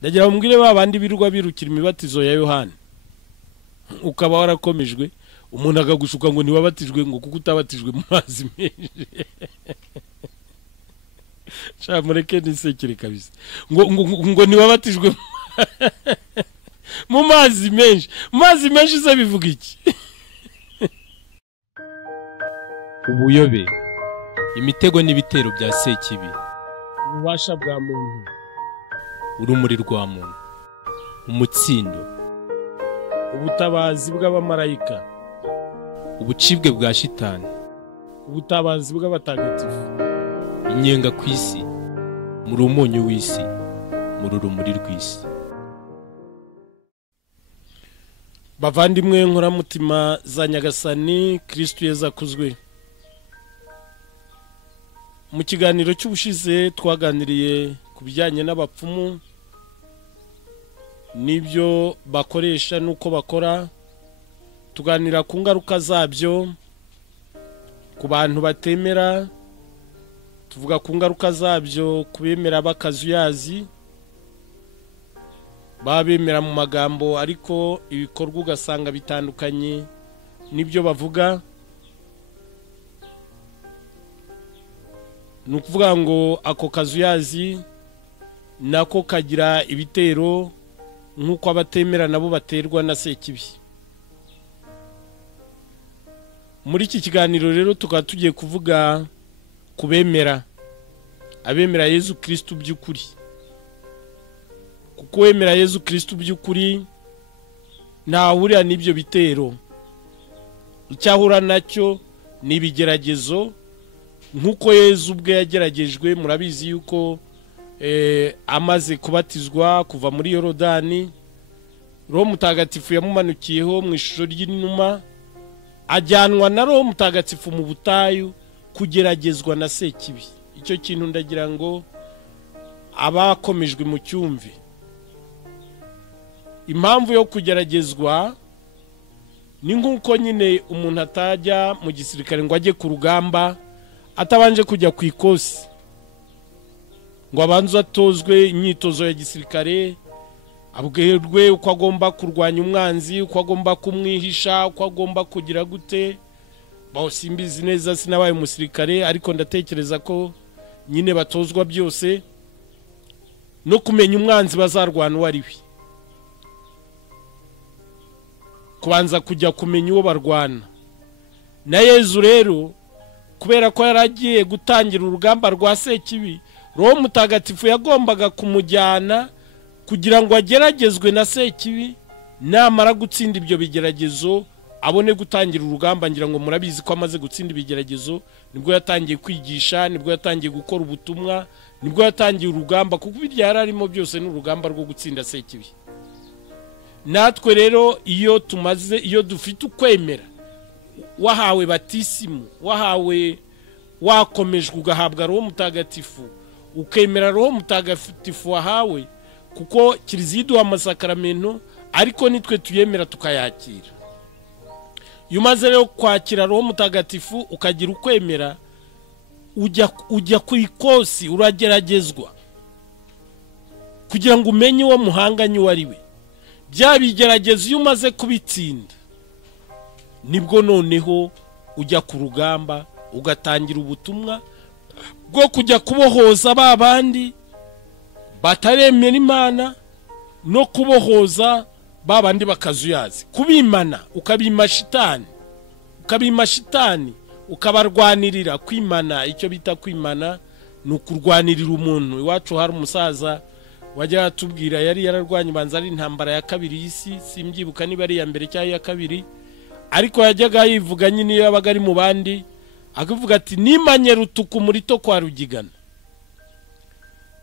ndagira bambwire babandi birwa birukira imibatizo ya Yohana ukaba warakomejwe umuntu akagushuka ngo niwabatijwe ngo kuko utabatijwe mu mazi menshi cha mureke nisekere kabisa ngo niwabatijwe mu mazi menshi se bivuga iki? Ubuyobe, imitego n'ibitero bya Sekibi, ububasha bwa muntu, urumuri rwa muntu, umutsindo, ubutabazi bw'abamarayika, ubucibwe bwa shitani, ubutabazi bw'abatagatifu, inyenga ku isi, muri umunyu w'isi, muri urumuri rw'isi. Bavandimwe nkoramutima za Nyagasani Kristo Yezu akuzwe. Mu kiganiro cy'ubushize twaganiriye ku bijyanye n'abapfumu n'ibyo bakoresha nuko bakora, tuganira ku ngaruka zabyo ku bantu batemera, tuvuga ku ngaruka zabyo kubemera bakazuyazi, babemera mu magambo ariko ibikorwa ugasanga bitandukanye nibyo bavuga. Nukuvuga ngo ako kazuyazi nako kagira ibitero nkuko abatemera nabo baterwa na Sekibi. Muri iki kiganiro rero tukaba tugiye kuvuga kubemera, abemera Yezu Kristo by'ukuri. Kuko wemera Yezu Kristo by'ukuri ntahurira n'ibyo bitero, icyahura nacyo ni ibigeragezo nkuko Yezu ubwe yageragejwe. Murabizi yuko amaze kubatizwa kuva muri Yorodani, Roho Mutagatifu yamumanukiyeho mu ishusho ry'inuma, ajyanwa na Roho Mutagatifu mu butayu kugeragezwa na Sekibi. Icyo kintu ndagira ngo abakomejwe mu cyumvi. Impamvu yo kugeragezwa ni nkuko nyine umuntu atajya mu gisirikare ngo ajye ku rugamba atabanje kujya ku ikosi ngo abanze atozwe imyitozo ya gisirikare, abwirwe uko agomba kurwanya umwanzi, uko agomba kumwihisha, uko agomba kugira gute. Simbizi neza, sinabaye umusirikare, ariko ndatekereza ko nyine batozwa byose no kumenya umwanzi bazarwana uwo ari we, kubanza kujya kumenya uwo barwana. Na Yezu rero kubera ko yaragiye gutangira urugamba rwa Sekibi, Roho Mutagatifu yagombaga kumujyana kugira ngo ageragezwe na Sekibi, namara gutsinda ibyo bigeragezo abone gutangira urugamba. Ngira ngo murabizi ko amaze gutsinda ibigeragezo nibwo yatangiye kwigisha, nibwo yatangiye gukora ubutumwa, nibwo yatangiye urugamba, kuko ibyo yararimo byose n'urugamba rwo gutsinda Sekibi. Natwe rero iyo dufite ukwemera, wahawe batisimu, wahawe wakomejwe ugahabwa Roho Mutagatifu, ukemera Roho Mutagatifu wahawe, kuko Kiliziya iduha amasakaramentu ariko nitwe tuyemera tukayakira. Iyo umaze rero kwakira Roho Mutagatifu ukagira ukwemera, ujya ku ikosi, urageragezwa kugira ngo umenye uwo muhanganye uwo ari we. Bya bigeragezo iyo umaze kubitsinda nibwo noneho ujya ku rugamba ugatangira ubutumwa bwo kujya kubohoza babandi bataremera Imana, no kubohoza babandi bakazuyazi, kubimana, ukabima shitani, ukabarwanirira. Kwimana, icyo bita kwimana ni ukurwanirira umuntu. Iwacu hari umusaza wajya atubwira, yari yararwanye banza ari intambara ya kabiri y'isi, simbyibuka niba ari ya mbere cyangwa ya kabiri, ariko yajyaga yivuga nyine iyo yabaga ari mu bandi, akavuga ati nimanye Rutuku muri to kwa Rugigana.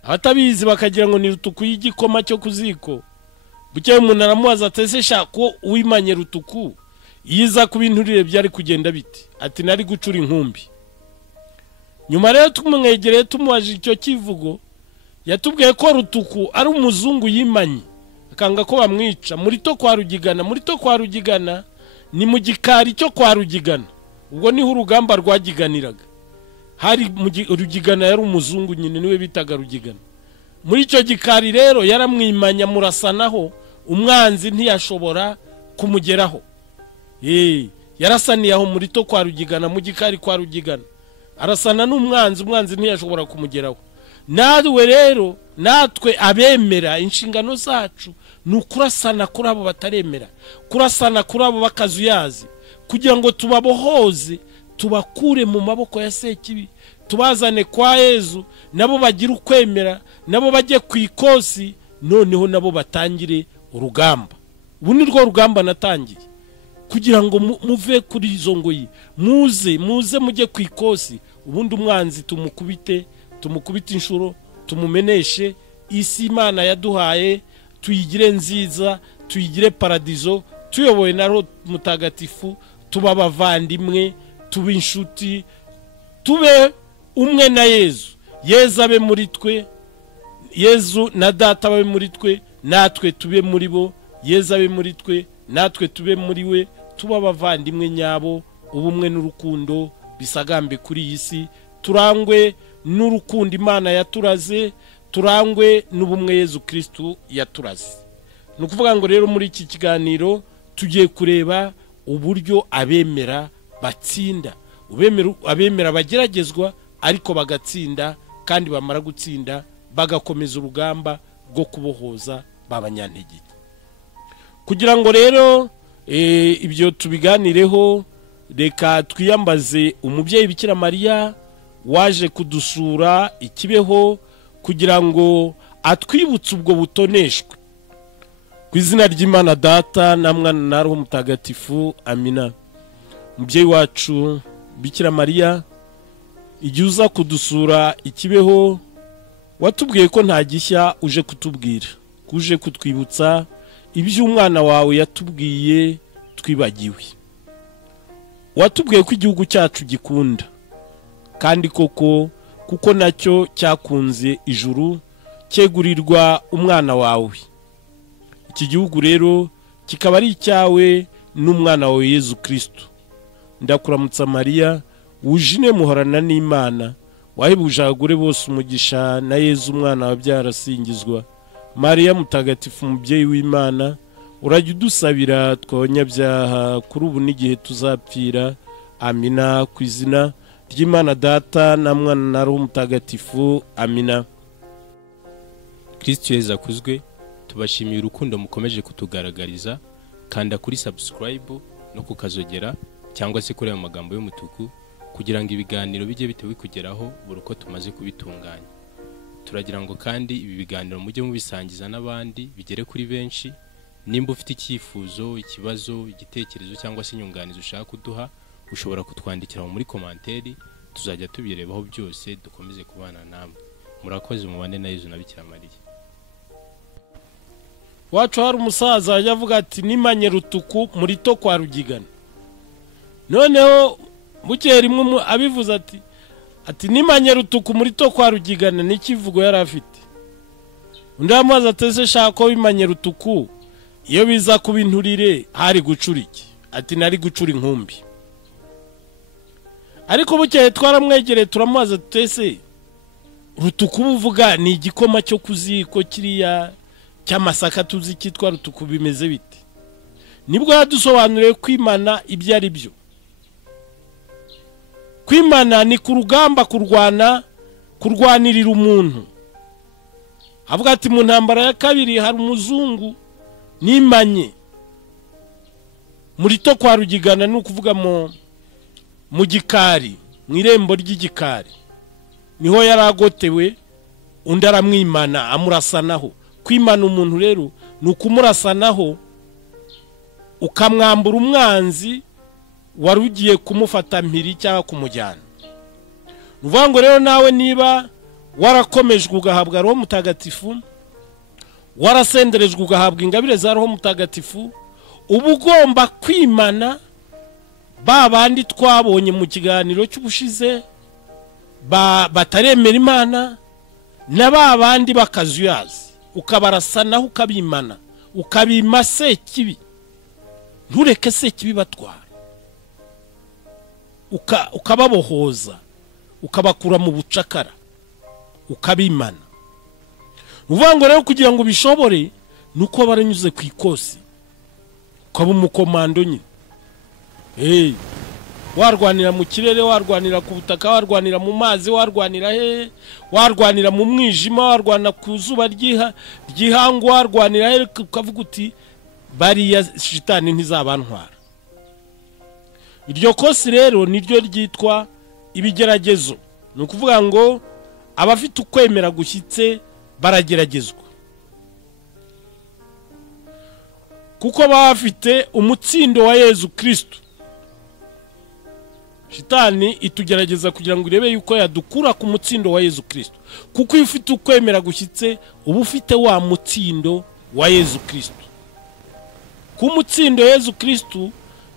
Abatabizi bakagira ngo ni Rutuku y'igikoma cyo kuziko. Bucye umuntu aramubaza ati ese shako uwimanye Rutuku yiza ku bintu byari kugenda biti? Ati nari gucura inkumbi. Nyuma rero tumwegereye tumubaje icyo kivugo, yatubwiye ko Rutuku ari umuzungu yimanye, akanga ko bamwica muri to kwa Rugigana. Muri to kwa Rugigana ni mu gikari cyo kwa Rugigana, ubwo niho urugamba rwagiganiraga. Hari Rugigana yari umuzungu nyine, niwe bitaga Rugigana. muri icyo gikari rero yaramwimanya murasanaho, umwanzi ntiyashobora kumugeraho. Yarasaniye aho muri to kwa Rugigana, mu gikari kwa Rugigana, arasana n'umwanzi, umwanzi ntiyashobora kumugeraho. Nawe rero, natwe abemera, inshingano zacu ni ukurasana kuri abo bataremera, kurasana kuri abo bakazuyazi, kugira ngo tubabohoze, tubakure mu maboko ya Sekibi, tubazane kwa Yezu, nabo bagira ukwemera, nabo bajye ku ikosi, noneho nabo batangire urugamba. Ubu ni rwo rugamba natangiye, kugira ngo muve kuri izo ngoyi, muze mujye ku ikosi, ubundi umwanzi tumukubite inshuro, tumumeneshe isi Imana yaduhaye, tuyigire nziza, tuyigire paradizo, tuyoboye na Roho Mutagatifu, tuba abavandimwe, tuba inshuti, tube umwe na Yezu. Yezu abe muri twe, Yezu na Data babe muri twe, natwe tube muri bo. Yezu abe muri twe, natwe tube muri we, tuba abavandimwe nyabo, ubumwe n'urukundo bisagambe kuri iyi si, turangwe n'urukundo Imana yaturaze, turangwe n'ubumwe Yezu Kristo yaturaze. Ni ukuvuga ngo rero muri iki kiganiro tugiye kureba uburyo abemera batsinda, abemera bageragezwa ariko bagatsinda, kandi bamara gutsinda bagakomeza urugamba rwo kubohoza babanyantege. Kugira ngo rero ibyo tubiganireho, reka twiyambaze umubyeyi Bikira Mariya waje kudusura ikibeho, kugira ngo atwibutse ubwo butoneshwe. Ku izina ry'Imana Data na Mwana na Roho Mutagatifu, amina. Mubyeyi wacu Bikira Mariya, igihe uza kudusura ikibeho, watubwiye ko nta gishya uje kutubwira, kuje kutwibutsa ibyo umwana wawe yatubwiye twibagiwe. Watubwiye ko igihugu cyacu gikunda, kandi koko kuko nacyo cyakunze ijuru, cyegurirwa umwana wawe. Iki gihugu rero kikaba ari icyawe n'umwana wawe Yezu Kristo. Ndakuramutsa Mariya, wujine muhorana n'Imana, wahebuje abagore bose umugisha, na Yezu umwana wabyara asingizwa. Mariya Mutagatifu, umubyeyi w'Imana, urajya udusabira tw'abanyabyaha kuri ubu n'igihe tuzapfira. Amina. Ku izina ry'Imana Data na Mwana na Roho Mutagatifu, amina. Kristo Yezu akuzwe. Tubashimiye urukundo mukomeje kutugaragariza. Kanda kuri subscribe no kukazogera, cyangwa se kuri ayo magambo y'umutuku, kugira ngo ibiganiro bijye bitewe kugeraho buri uko tumaze kubitunganya. Turagira ngo kandi ibi biganiro mujye mubisangiza n'abandi, bigere kuri benshi. Nimba ufite icyifuzo, ikibazo, igitekerezo cyangwa se inyunganizi ushaka kuduha, ushobora kutwandikira muri komanteri, tuzajya tubirebaho byose, dukomeze kubana namwe. Murakoze, mubane na Yezu na Bikira Mariya. Wacu hari umusaza yavuga ati nimanye rutuku muri to kwa Rugigana. Noneho bukeye rimwe abivuze ati nimanye rutuku muri to kwa Rugigana, n'ikivugo yari afite. Undi amaze ateze shaka wimanye rutuku, iyo biza kubinturire hari gucura iki? Ati nari gucura inkumbi. Ariko bukeye twaramwegereye turamubaza tutese rutuku buvuga ni igikoma cyo kuziko kiriya cy'amasaka tuzi kitwa rutuku bimeze bite? Nibwo yadusobanuriye kwimana ibyo ari byo. Kwimana ni ku rugamba, kurwanirira umuntu. Avuga ati mu ntambara ya kabiri hari umuzungu nimanye muri to kwa Rugigana, ni ukuvuga mu gikari, mu irembo ry'igikari niho yaragotewe, undi aramwimana amurasanaho. Kwimana umuntu rero ni ukumurasanaho, ukamwambura umwanzi wari ugiye kumufata mpiri cyangwa kumujyana. Nuvuga ngo rero nawe niba warakomejwe ugahabwa Roho Mutagatifu, warasenderejwe ugahabwa ingabire za Roho Mutagatifu, uba ugomba kwimana ba bandi twabonye mu kiganiro cy'ubushize bataremera Imana, na ba bandi bakazuyazi, ukabarasanaho, ukabimana, ukabima Sekibi. Ntureke Sekibi batwara, ukababohoza, ukabakura mu bucakara, ukabimana. uvuga ngo rero kugira ngo bishobore nuko baranyuze ku ikosi ukaba umukomando nyine. Warwanira mu kirere, warwanira ku butaka, warwanira mu mazi, warwanira warwanira mu mwijima, warwana ku zuba ry'ihangu, warwanira ukavuga uti bariya shitani ntizabantwara. Iryo kosi rero niryo ryitwa ibigeragezo. Ni ukuvuga ngo abafite ukwemera gushyitse barageragezwa, kuko baba bafite umutsindo wa Yezu Kristo. Shitani itugerageza kugira ngo irebe yuko yadukura ku mutsindo wa Yezu Kristo, kuko iyo ufite ukwemera gushyitse uba ufite wa mutsindo wa Yezu Kristo. Ku mutsindo Yezu Kristo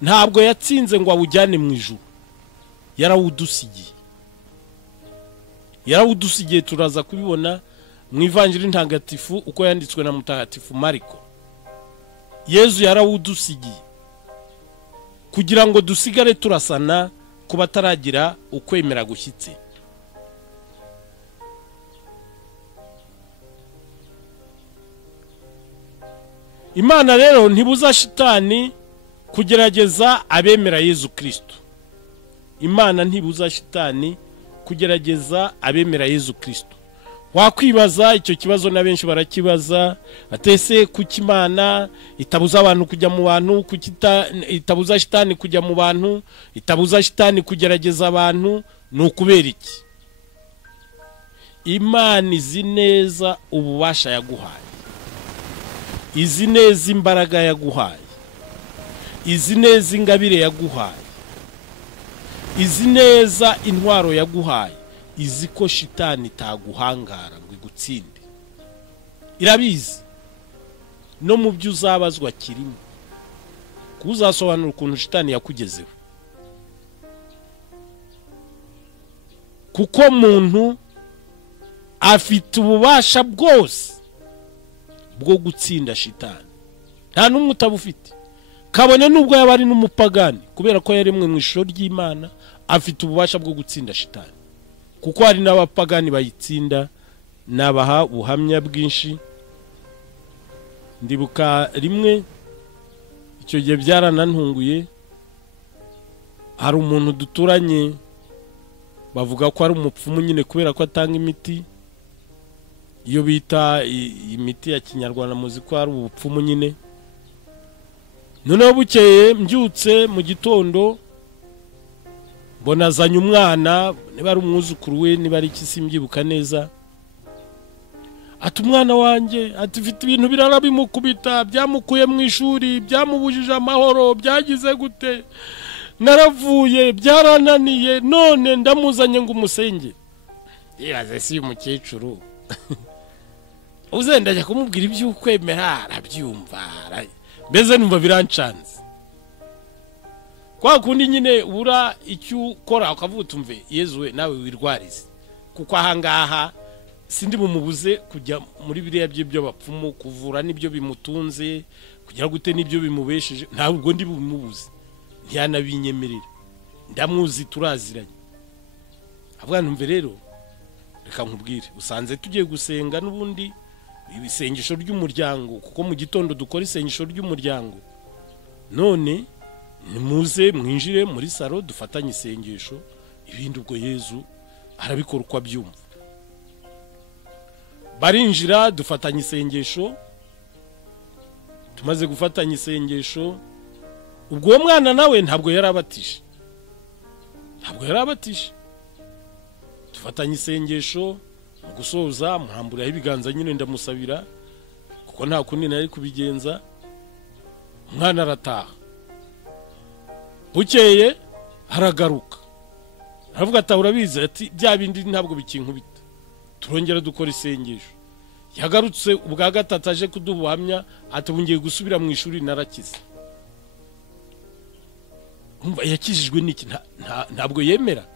ntabwo yatsinze ngo awujyane mu ijuru, yarawudusigiye. Turaza kubibona mu ivanjiri ntagatifu uko yanditswe na mutagatifu Mariko. Yezu yarawudusigiye kugira ngo dusigare turasana ku bataragira ukwemera gushyitse. Imana rero ntibuza shitani kugerageza abemera Yezu Kristo. Imana ntibuza shitani kugerageza abemera Yezu Kristo. Wakwibaza icyo kibazo na benshi barakibaza, atese kuki Imana itabuza abantu kujya mu bantu, itabuza shitani kujya mu bantu, itabuza shitani kugerageza abantu? Ni ukubera iki? Imana izi neza ububasha yaguhaye, izi neza imbaraga yaguhaye, izi neza ingabire yaguhaye, izi neza intwaro yaguhaye, izi ko shitani itaguhangara ngo igutsinde. Irabizi no mu byo uzabazwa kirimo, kuzasobanura ukuntu shitani yakugezeho. Kuko muntu afite ububasha bwose bwo gutsinda shitani, nta n'umwe utabufite. Kabone nubwo yaba ari n'umupagani, kubera ko yaremwe mu ishusho ry'Imana, afite ububasha bwo gutsinda shitani. Kuko hari n'abapagani bayitsinda. Nabaha ubuhamya bwinshi. Ndibuka rimwe, icyo gihe byaranantunguye, hari umuntu duturanye bavuga ko ari umupfumu nyine kubera ko atanga imiti. Iyo bita imiti ya kinyarwanda muzi ko ari ubupfumu nyine. Noneho bukeye mbyutse mu gitondo mbona azanye umwana, niba ari umwuzukuru we niba ari iki simbyibuka neza. Ati umwana wanjye, ati mfite ibintu birara bimukubita, byamukuye mu ishuri, byamubujije amahoro, byagize gute, naravuye, byarananiye, none ndamuzanye ngo umusenge. Yaze si umukecuru uzenda ajya kumubwira iby'ukwemera, arabyumva, mbese numva birancanze. Kwa kundi nyine ubura icyo ukora ukavuga utumve Yezu we nawe wirwarize, kuko ahangaha sindi bumubuze kujya muri biriya by'ibyo bapfumu, kuvura nibyo bimutunze, kugira gute nibyo bimubesheje, ntabwo ndi bumubuze, ntiyanabinyemerera, ndamuzi, turaziranye. Avuga numve rero reka nkubwire, usanze tugiye gusenga n'ubundi ibisengesho ry'umuryango, kuko mu gitondo dukora isengesho ry'umuryango, none nimuze mwinjire muri salo dufatanye isengesho, ibindi ubwo Yezu arabikora uko abyumva. Barinjira dufatanye isengesho, tumaze gufatanya isengesho, ubwo uwo mwana nawe ntabwo yarabatije, dufatanye isengesho. Mu gusoza muhamburaho ibiganza nyine ndamusabira, kuko nta kundi nari kubigenza. Umwana arataha, bukeye aragaruka, aravuga ati urabizi, ati bya bindi ntabwo bikinkubita. Turongera dukora isengesho. Yagarutse ubwa gatatu aje kudubuhamya, ati bungiye gusubira mu ishuri, narakize. Umva yakijijwe n'iki? Ntabwo yemera,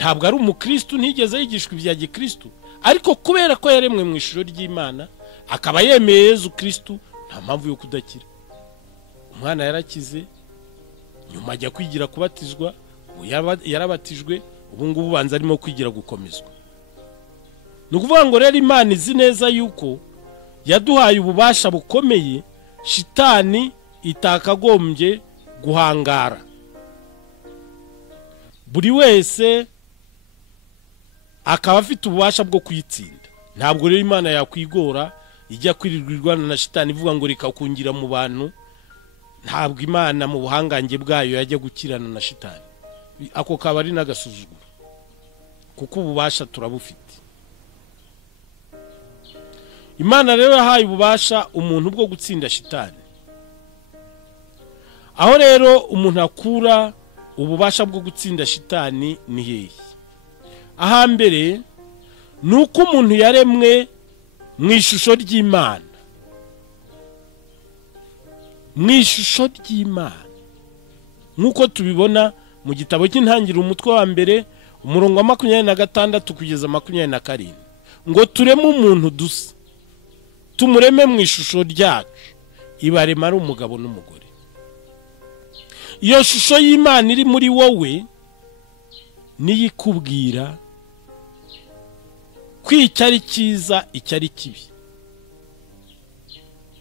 ntabwo ari umukristo, ntigeze yigishwa ibya gikristo, ariko kubera ko yaremwe mu ishusho ry'Imana akaba yemeye Yezu Kristo, nta mpamvu yo kudakira. Umwana yarakize, nyuma ajya kwigira kubatizwa, yarabatijwe, ubu ngubu banza arimo kwigira gukomezwa. ni ukuvuga ngo rero Imana izi neza yuko yaduhaye ububasha bukomeye shitani itakagombye guhangara. Buri wese akaba afite ububasha bwo kuyitsinda. Ntabwo rero Imana yakwigora ijya kwirirwirwana na shitani ivuga ngo reka kungira mu bantu. Ntabwo Imana mu buhangange bwayo yajya gukirana na shitani. Ako kaba ari n'agasuzuguro, kuko ububasha turabufite. Imana rero yahaye ububasha umuntu bwo gutsinda shitani. Aho rero umuntu akura ububasha bwo gutsinda shitani ni hehe? Ahambere nuko umuntu yaremwe mu ishusho ry'Imana. Mu ishusho ry'Imana, nkuko tubibona mu gitabo cy'Intangiriro umutwe wa mbere umurongo wa 26 kugeza 27, ngo tureme umuntu dusa, tumureme mu ishusho ryacu, ibarema ari umugabo n'umugore. Iyo shusho y'Imana iri muri wowe niyikubwira kwicyari cyiza icyari kibi.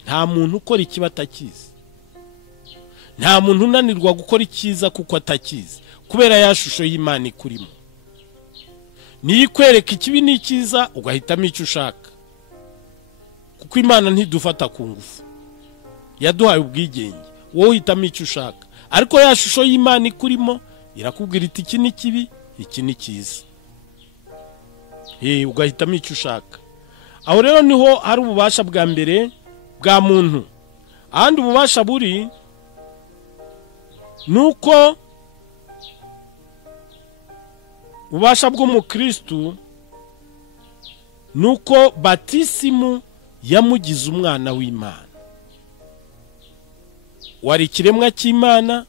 Nta muntu ukora ikibi atakizi. Nta muntu unanirwa gukora icyiza kuko atakizi, kubera ya shusho y'Imana ikurimo. Niyikwereka ikibi n'icyiza ugahitamo icyo ushaka, kuko Imana ntidufata ku ngufu, yaduhaye ubwigenge, wowe uhitamo icyo ushaka. Ariko ya shusho y'Imana ikurimo irakubwira iti iki ni kibi, iki ni cyiza, ugahitamo icyo ushaka. Aho rero niho hari ububasha bwa mbere bwa muntu. Ahandi ububasha buri nuko ububasha bw'umukristo nuko batisimu yamugize umwana w'Imana. Wari ikiremwa cy'Imana,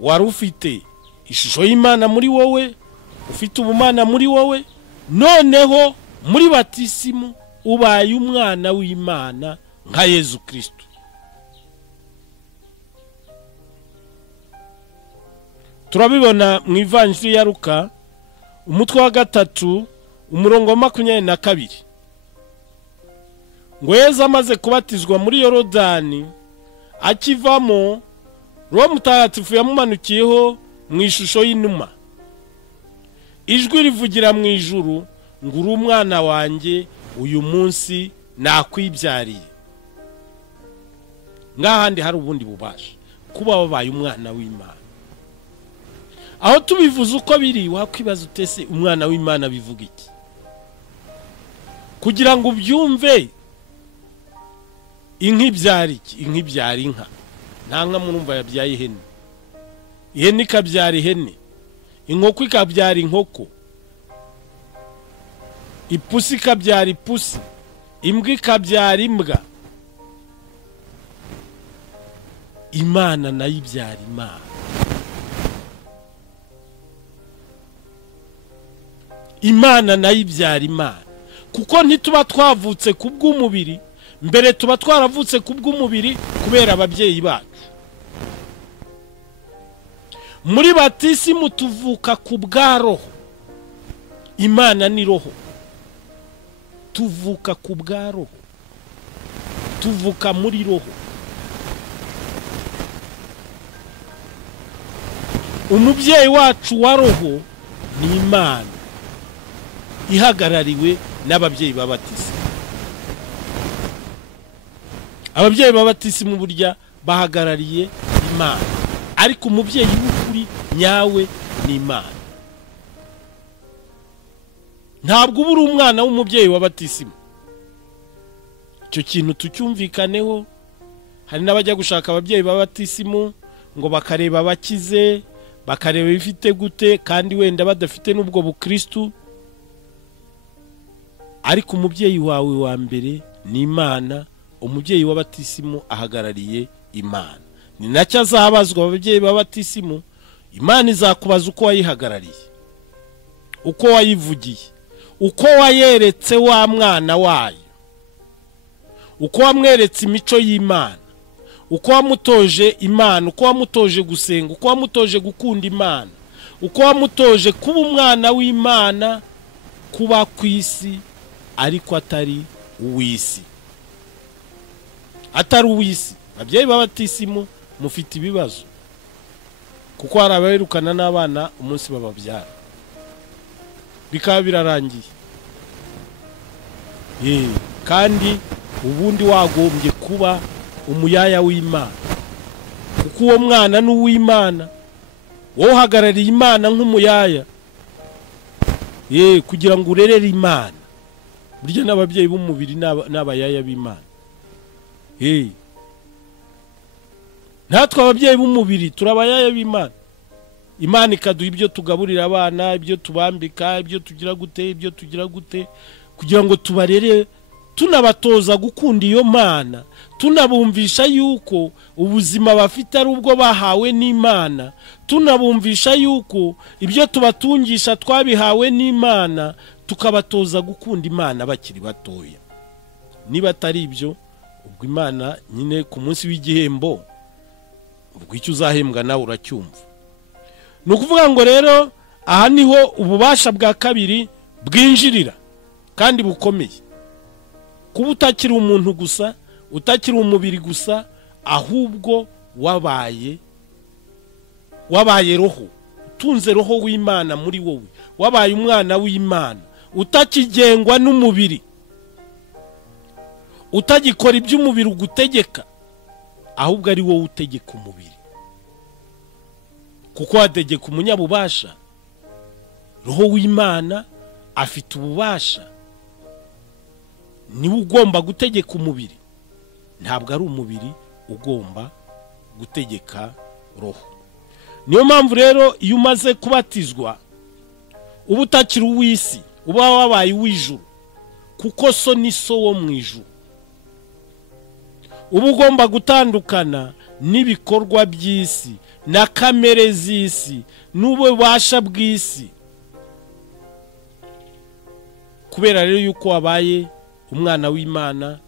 wari ufite ishusho y'Imana muri wowe, ufite ubumana muri wowe, noneho muri batisimu ubaye umwana w'Imana nka Yezu Kristo. Turabibona mu Ivanjiri ya Luka umutwe wa 3 umurongo wa 22, ngo Yezu amaze kubatizwa muri Yorodani, akivamo Roho Mutagatifu yamumanukiyeho mu ishusho y'inuma. Ijwi rivugira mu ijuru ngo uri umwana wanjye, uyu munsi nakwibyariye. Ngahandi hari ubundi bubasha, kuba wabaye umwana w'Imana. Aho tubivuze uko biri, wakwibaza utese umwana w'Imana bivuga iki? Kugira ngo ubyumve, inka ibyara iki? Inka ibyara inka. Nta nka murumva yabyaye ihene. Ihene ikabyara ihene, inkoko ikabyara inkoko, ipusi ikabyara ipusi, imbwa ikabyara imbwa. Imana nayo ibyara Imana. Imana nayo ibyara Imana, kuko ntituba twavutse kubw'umubiri, mbere tuba twaravutse kubw'umubiri kubera ababyeyi bacu. Muri batisimu tuvuka ku bwa Roho. Imana ni Roho, tuvuka ku bwa Roho, tuvuka muri Roho. Umubyeyi wacu wa Roho ni Imana, ihagarariwe n'ababyeyi b'abatisimu. Ababyeyi b'abatisimu burya bahagarariye Imana, ariko umubyeyi w'ukuri nyawe ni Imana. Ntabwo ubura umwana w'umubyeyi w'abatisimu. Icyo kintu tucyumvikaneho. Hari n'abajya gushaka ababyeyi b'abatisimu ngo bakareba abakize, bakareba bifite gute, kandi wenda badafite n'ubwo bukristo. Ariko umubyeyi wawe wa mbere ni Imana. Umubyeyi w'abatisimu ahagarariye Imana. Ni nacyo azabazwa ababyeyi b'abatisimu. Imana izakubaza uko wayihagarariye, uko wayivugiye, uko wayeretse wa mwana wayo, uko wamweretse imico y'Imana, uko wamutoje Imana, uko wamutoje gusenga, uko wamutoje gukunda Imana, uko wamutoje kuba umwana w'Imana kuba ku isi ariko atari uw'isi, atari uw'isi. Ababyeyi b'abatisimu mufite ibibazo, kuko hari abaherukana n'abana umunsi bababyara bikaba birarangiye. Kandi ubundi wagombye kuba umuyaya w'Imana, kuko uwo mwana ni uw'Imana, wowe uhagarariye Imana nk'umuyaya, kugira ngo urerere Imana. Burya n'ababyeyi b'umubiri n'abayaya b'Imana. Natwe ababyeyi b'umubiri turabayaya b'Imana. Imana ikaduha ibyo tugaburira abana, ibyo tubambika, ibyo tugira gute, kugira ngo tubarere, tunabatoza gukunda iyo Mana, tunabumvisha yuko ubuzima bafite ari ubwo bahawe n'Imana, tunabumvisha yuko ibyo tubatungisha twabihawe n'Imana, tukabatoza gukunda Imana bakiri batoya. Niba atari ibyo, ubwo Imana nyine ku munsi w'igihembo, ubwo icyo uzahembwa nawe uracyumva. Ni ukuvuga ngo rero aha niho ububasha bwa kabiri bwinjirira kandi bukomeye. Kuba utakiri umuntu gusa, utakiri umubiri gusa, ahubwo wabaye roho, utunze roho w'Imana muri wowe, wabaye umwana w'Imana, utakigengwa n'umubiri, utagikora iby'umubiri ugutegeka, ahubwo ari wowe utegeka umubiri. Kuko wategeka umunyabubasha, roho w'Imana afite ububasha, niwe ugomba gutegeka umubiri, ntabwo ari umubiri ugomba gutegeka roho. Niyo mpamvu rero iyo umaze kubatizwa uba utakiri uw'isi, uba wabaye uw'ijuru, kuko so ni so wo mu ijuru. Uba ugomba gutandukana n'ibikorwa by'isi na kamere z'isi n'ububasha bw'isi, kubera rero yuko wabaye umwana w'Imana.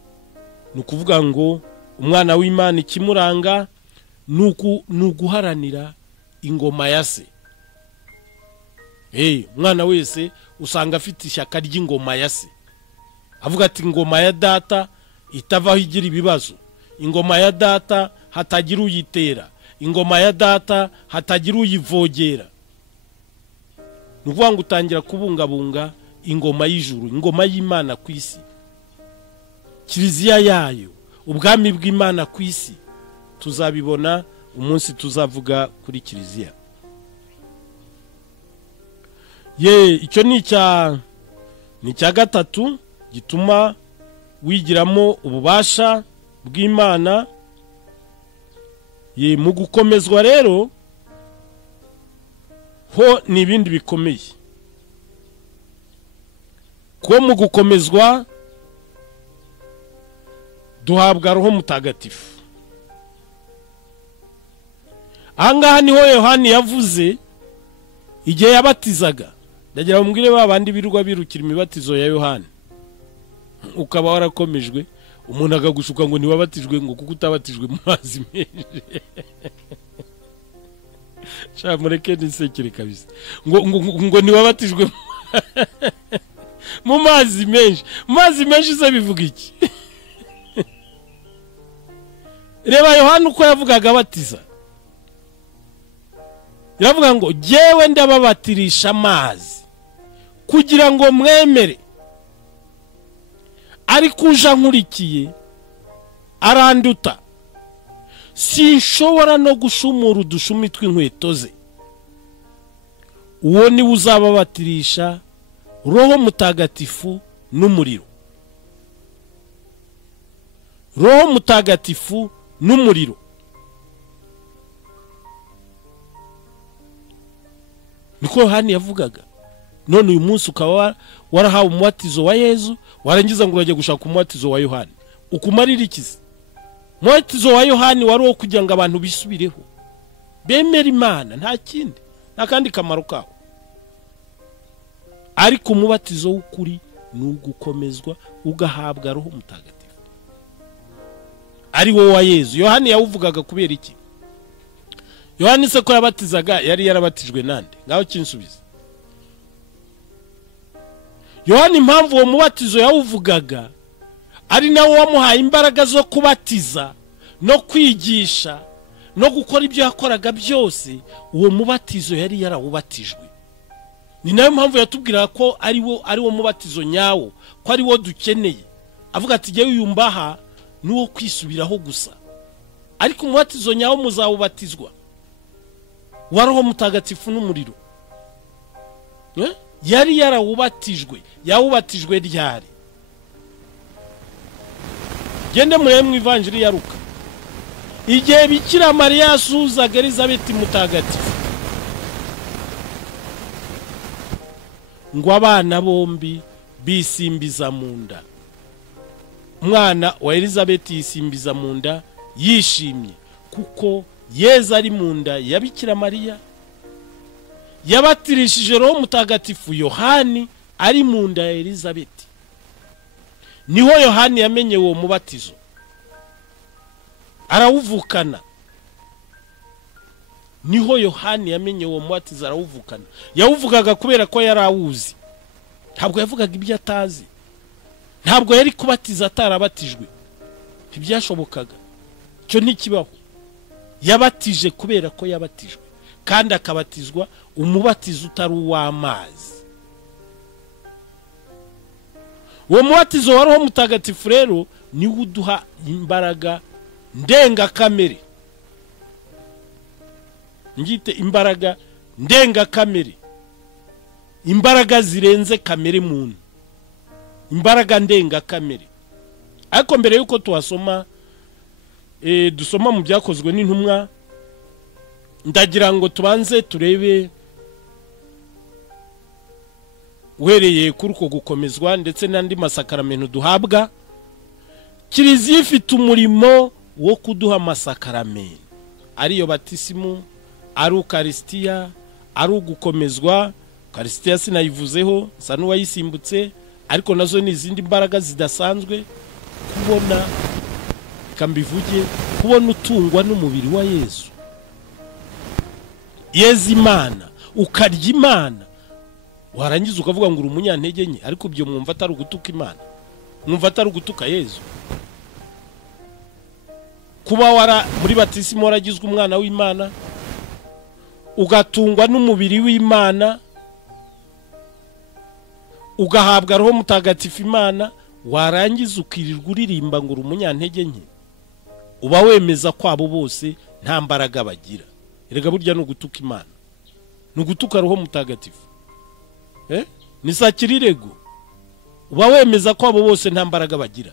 Ni ukuvuga ngo umwana w'Imana ikimuranga ni uguharanira ingoma ya se. Umwana wese usanga afite ishyaka ry'ingoma ya se, avuga ati ingoma ya data itavaho igira ibibazo, ingoma ya data hatagira uyitera, ingoma ya data hatagira uyivogera. Ni ukuvuga ngo utangira kubungabunga ingoma y'ijuru, ingoma y'Imana ku isi, kiliziya yayo, ubwami bw'Imana ku isi. Tuzabibona umunsi tuzavuga kuri kiliziya. Icyo ni icya gatatu gituma wigiramo ububasha bw'Imana. Mu gukomezwa rero ho ni ibindi bikomeye, ko mu gukomezwa duhabwa Roho Mutagatifu. Ahangaha niho Yohani yavuze igihe yabatizaga. Ndagira bamubwire babandi birirwa birukira imibatizo ya Yohani, ukaba warakomejwe, umuntu akagushuka ngo niwabatijwe, ngo kuko utabatijwe mu mazi menshi. Mureke nisekere kabisa, ngo niwabatijwe mu mazi menshi. Mu mazi menshi se bivuga iki? Reba Yohani uko yavugaga abatiza, yaravuga ngo jyewe ndababatirisha amazi kugira ngo mwemere, ariko uje nkurikiye aranduta, sinshobora no gushumura udushumi tw'inkweto ze. Uwo niwe uzababatirisha Roho Mutagatifu n'umuriro. Roho Mutagatifu n'umuriro. Niko Yohani yavugaga. None uyu munsi ukaba warahawe umubatizo wa Yezu, warangiza ngo urajya gushaka umubatizo wa Yohani. Ukumarira ikizi? Umubatizo wa Yohani wari wo kugira ngo abantu bisubireho, bemera Imana, nta kindi, nta kandi kamaro kawo. Ariko umubatizo w'ukuri ni ugukomezwa, ugahabwa Roho Mutagatifu, ari wo wa Yezu. Yohani yawuvugaga kubera iki? Yohani se ko yabatizaga yari yarabatijwe nande? Ngaho kinsubiza. Yohana impamvu uwo mubatizo yawuvugaga ari nawe wamuhaye imbaraga zo kubatiza no kwigisha no gukora ibyo yakoraga byose, uwo mubatizo yari yarawubatijwe. Ni nayo mpamvu yatubwira ko ari wo mubatizo nyawo, ko ari wo dukeneye. Avuga ati jyewe uyu mbaha nuwo kwisubiraho gusa, ariko umubatizo nyawo muzawubatizwa wa Roho Mutagatifu n'umuriro. Yari yarawubatijwe. Yawubatijwe ryari? Gende murebe mu Ivanjiri ya Luka, igihe Bikira Mariya yasuhuzaga Elizabeti mutagatifu, ngo abana bombi bisimbiza mu nda. Umwana wa Elizabeti yisimbiza mu nda yishimye, kuko Yezu ari mu nda ya Bikira Mariya. Yabatirishije Roho Mutagatifu Yohani ari mu nda ya Elizabeti. Niho Yohani yamenye uwo mubatizo, arawuvukana. Niho Yohani yamenye uwo mubatizo, arawuvukana. Yawuvugaga kubera ko yarawuzi, ntabwo yavugaga ibyo atazi. Ntabwo yari kubatiza atarabatijwe, ntibyashobokaga. Cyo ntikibaho. Yabatije kubera ko yabatijwe, kandi akabatizwa umubatizo utari uw'amazi. Uwo mubatizo wa Roho Mutagatifu rero ni uduha imbaraga ndenga kamere. Ngite imbaraga ndenga kamere, imbaraga zirenze kamere muntu, imbaraga ndenga kamere. Ariko mbere yuko tuhasoma dusoma mu byakozwe n'intumwa, ndagira ngo tubanze turebe uhereye kuri uko gukomezwa ndetse n'andi masakaramento duhabwa. Kiliziya ifite umurimo wo kuduha masakaramento, ariyo batisimu, ari Ukaristiya, ari ugukomezwa. Ukaristiya sinayivuzeho, sa n'uwayisimbutse, ariko nazo ni izindi mbaraga zidasanzwe. Kubona, kambivuge, kubona utungwa n'umubiri wa Yesu. Yezu Imana, ukarya Imana, warangiza ukavuga ngo uri umunyantege nke, ariko byo mwumva atari ugutuka Imana, mwumva atari ugutuka Yezu. Kuba muri batisimu waragizwe umwana w'Imana, ugatungwa n'umubiri w'Imana, ugahabwa Roho Mutagatifu Imana, warangiza ukirirwa uririmba ngo uri umunyantege nke, uba wemeza ko abo bose nta mbaraga bagira. Erega burya no gutuka Imana, no gutuka Roho Mutagatifu. Ni sakirirego, uba wemeza ko abo bose nta mbaraga bagira.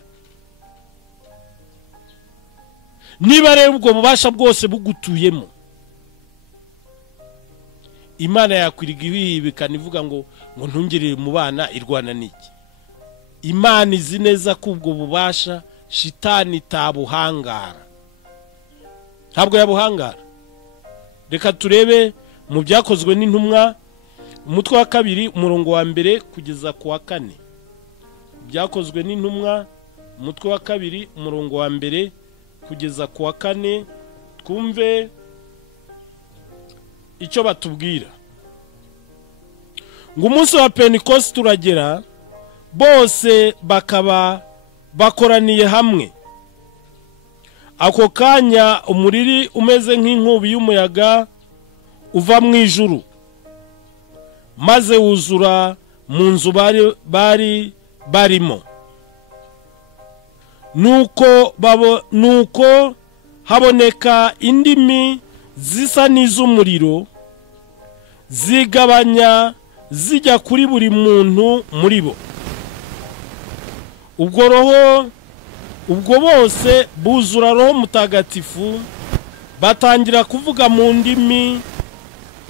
Niba rero ubwo bubasha bwose bugutuyemo, Imana yakwiriga ibibikana ivuga ngo ntungirire mu bana irwana n'iki? Imana izi neza ko ubwo bubasha shitani tabuhangara, ntabwo yabuhangara. Reka turebe mu byakozwe n'intumwa, umutwe wa 2 umurongo wa 1 kugeza ku wa 4. Byakozwe n'intumwa umutwe wa 2 umurongo wa 1 kugeza ku wa 4, twumve icyo batubwira. Ngo umunsi wa Pentecost turagera, bose bakaba bakoraniye hamwe. Ako kanya umuriri umeze nk'inkubi y'umuyaga uva mu ijuru, maze wuzura mu nzu bari barimo. Nuko haboneka indimi zisa n'iz'umuriro, zigabanya zijya kuri buri muntu muri bo. Ubwo bose buzura Roho Mutagatifu, batangira kuvuga mu ndimi,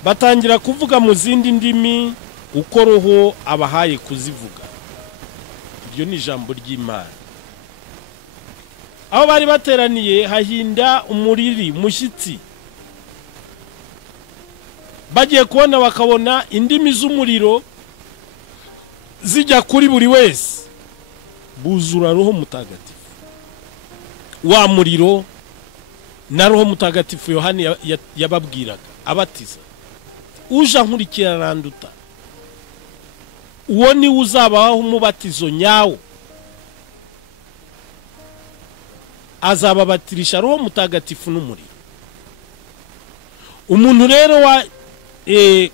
batangira kuvuga mu zindi ndimi uko Roho abahaye kuzivuga. Iryo ni ijambo ry'Imana. Aho bari bateraniye hahinda umuriri mushyitsi, bagiye kubona bakabona indimi z'umuriro zijya kuri buri wese, buzura Roho Mutagatifu. Wa muriro na Roho Mutagatifu Yohani yababwiraga abatiza, uje nkurikira aranduta, uwo ni uzabaho umubatizo nyawo, azababatirisha Roho Mutagatifu n'umuriro. Umuntu rero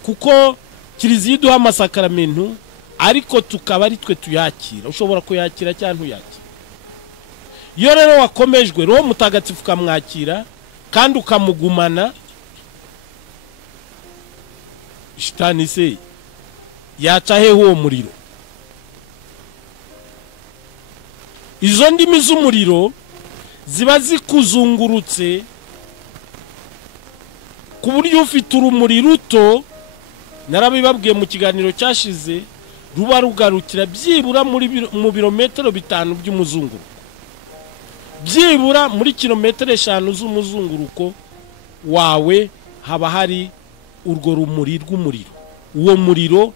kuko kiliziya iduha amasakaramentu ariko tukaba ari twe tuyakira, ushobora kuyakira cyangwa ntuyakira. Iyo rero wakomejwe Roho Mutagatifu kamwakira kandi ukamugumana, shitani se yaca hehe uwo muriro? Izo ndimi z'umuriro ziba zikuzungurutse ku buryo ufite urumuri ruto, narabibabwiye mu kiganiro cyashize, ruba rugarukira byibura mu birometero 5 by'umuzunguruko, byibura muri kilometero 5 z'umuzunguruko wawe haba hari urwo rumuri rw'umuriro. Uwo muriro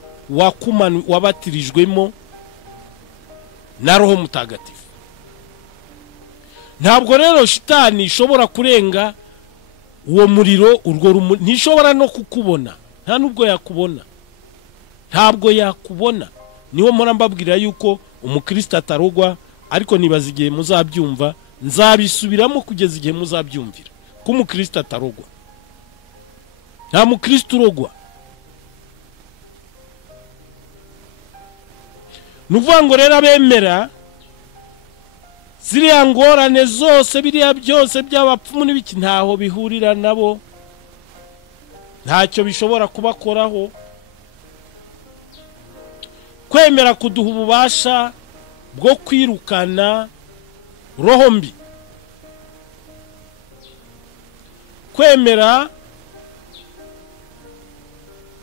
wabatirijwemo na Roho Mutagatifu. Ntabwo rero shitani ishobora kurenga uwo muriro, urwo rumuri ntishobora no kukubona, nta nubwo yakubona, ntabwo yakubona. Niho mpora mbabwira yuko umukristo atarogwa, ariko nibaza igihe muzabyumva, nzabisubiramo kugeza igihe muzabyumvira ko umukristo atarogwa. Nta mukristo urogwa. Nuvuga ngo rero abemera ziriya ngorane zose, biriya byose by'abapfumu n'ibiki, ntaho bihurira nabo, ntacyo bishobora kubakoraho. Kwemera kuduha ububasha bwo kwirukana roho mbi, kwemera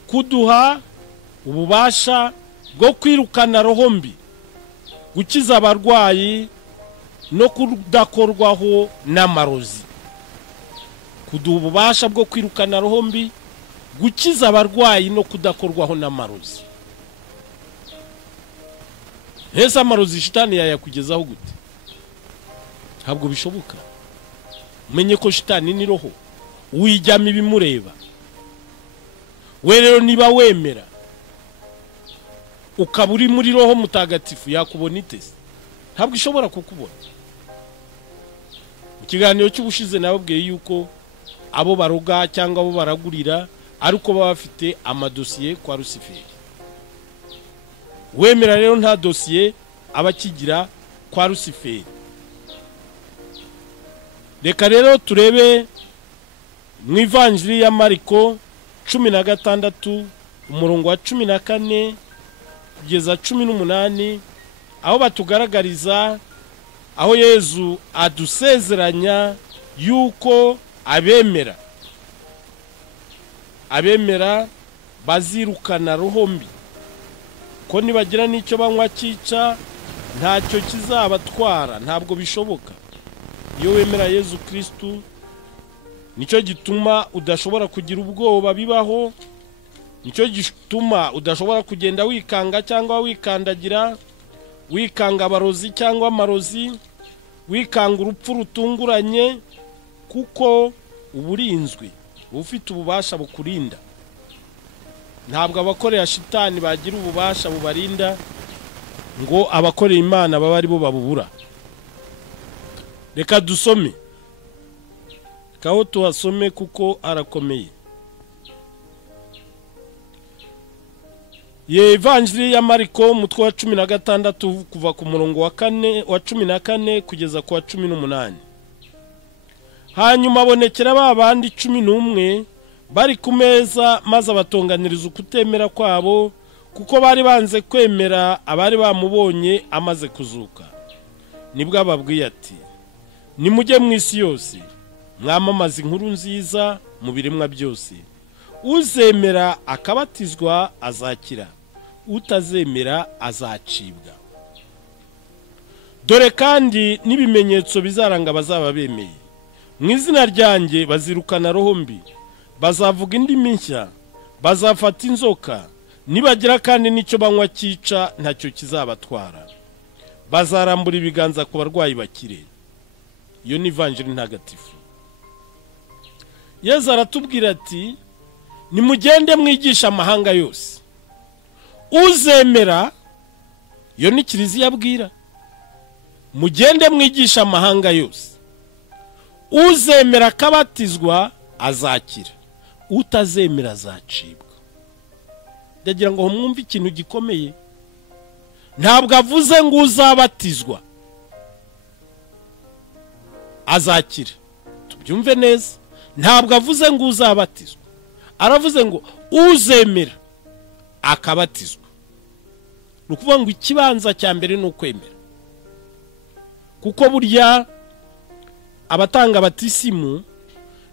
kuduha ububasha bwo kwirukana roho mbi, gukiza abarwayi no kudakorwaho n'amarozi. Kuduha ububasha bwo kwirukana roho mbi, gukiza abarwayi no kudakorwaho n'amarozi. Ese amarozi shitani yayakugezaho gute? Ntabwo bishoboka. Umenye ko shitani ni roho, wijyama ibimureba. We rero niba wemera ukaba uri muri Roho Mutagatifu, yakubona itese? Ntabwo ishobora kukubona. Mu kiganiro cy'ubushize nababwiye yuko abo baroga cyangwa abo baragurira ariko baba bafite amadosiye kwa Luciferi. Wemera rero nta dosiye abakigira kwa Luciferi. Reka rero turebe mu Ivanjili ya Mariko 16 umurongo wa 14 kugeza 18, aho batugaragariza aho Yezu adusezeranya yuko abemera bazirukana roho mbi, ko nibagira n'icyo banywa cyica ntacyo kizabatwara. Ntabwo bishoboka. Iyo wemera Yezu Kristo, nicyo gituma udashobora kugira ubwoba bibaho, nicyo gituma udashobora kugenda wikanga cyangwa wikandagira, wikanga abarozi cyangwa amarozi, wikanga urupfu rutunguranye, kuko uburinzwe ufite ububasha bukurinda. Ntabwo abakorera shitani bagira ububasha bubarinda ngo abakorera Imana baba ari bo babubura. Reka dusome, kaho tuhasome kuko arakomeye. Ye Evanjili ya Mariko umutwe wa 16 kuva ku murongo wa 14 kugeza ku wa 18. Hanyuma abonekera babandi 11 bari ku meza, maze abatonganiriza ukutemera kwabo, kuko bari banze kwemera abari bamubonye amaze kuzuka. Nibwo ababwiye ati, nimujye mu isi yose mwamamaza inkuru nziza mu biremwa byose. Uzemera akabatizwa azakira, utazemera azacibwa. Dore kandi n'ibimenyetso bizaranga bazaba bemeye. Mu izina ryanjye bazirukana roho mbi, bazavuga indimi nshya, bazafata inzoka, nibagira kandi n'icyo banywa cyica ntacyo kizabatwara. Bazarambura ibiganza ku barwayi bakire. Iyo ni Ivanjili ntagatifu. Yezu aratubwira ati, nimugende mwigisha amahanga yose. uzemera, iyo ni kiliziya abwira, mugende mwigisha amahanga yose, uzemera akabatizwa azakira, utazemera azacibwa. ndagira ngo mwumve ikintu gikomeye. Ntabwo avuze ngo uzabatizwa azakira, tubyumve neza. Ntabwo avuze ngo uzabatizwa, aravuze ngo uzemera akabatizwa. Ni ukuvuga ngo ikibanza cya mbere ni ukwemera, kuko burya abatanga batisimu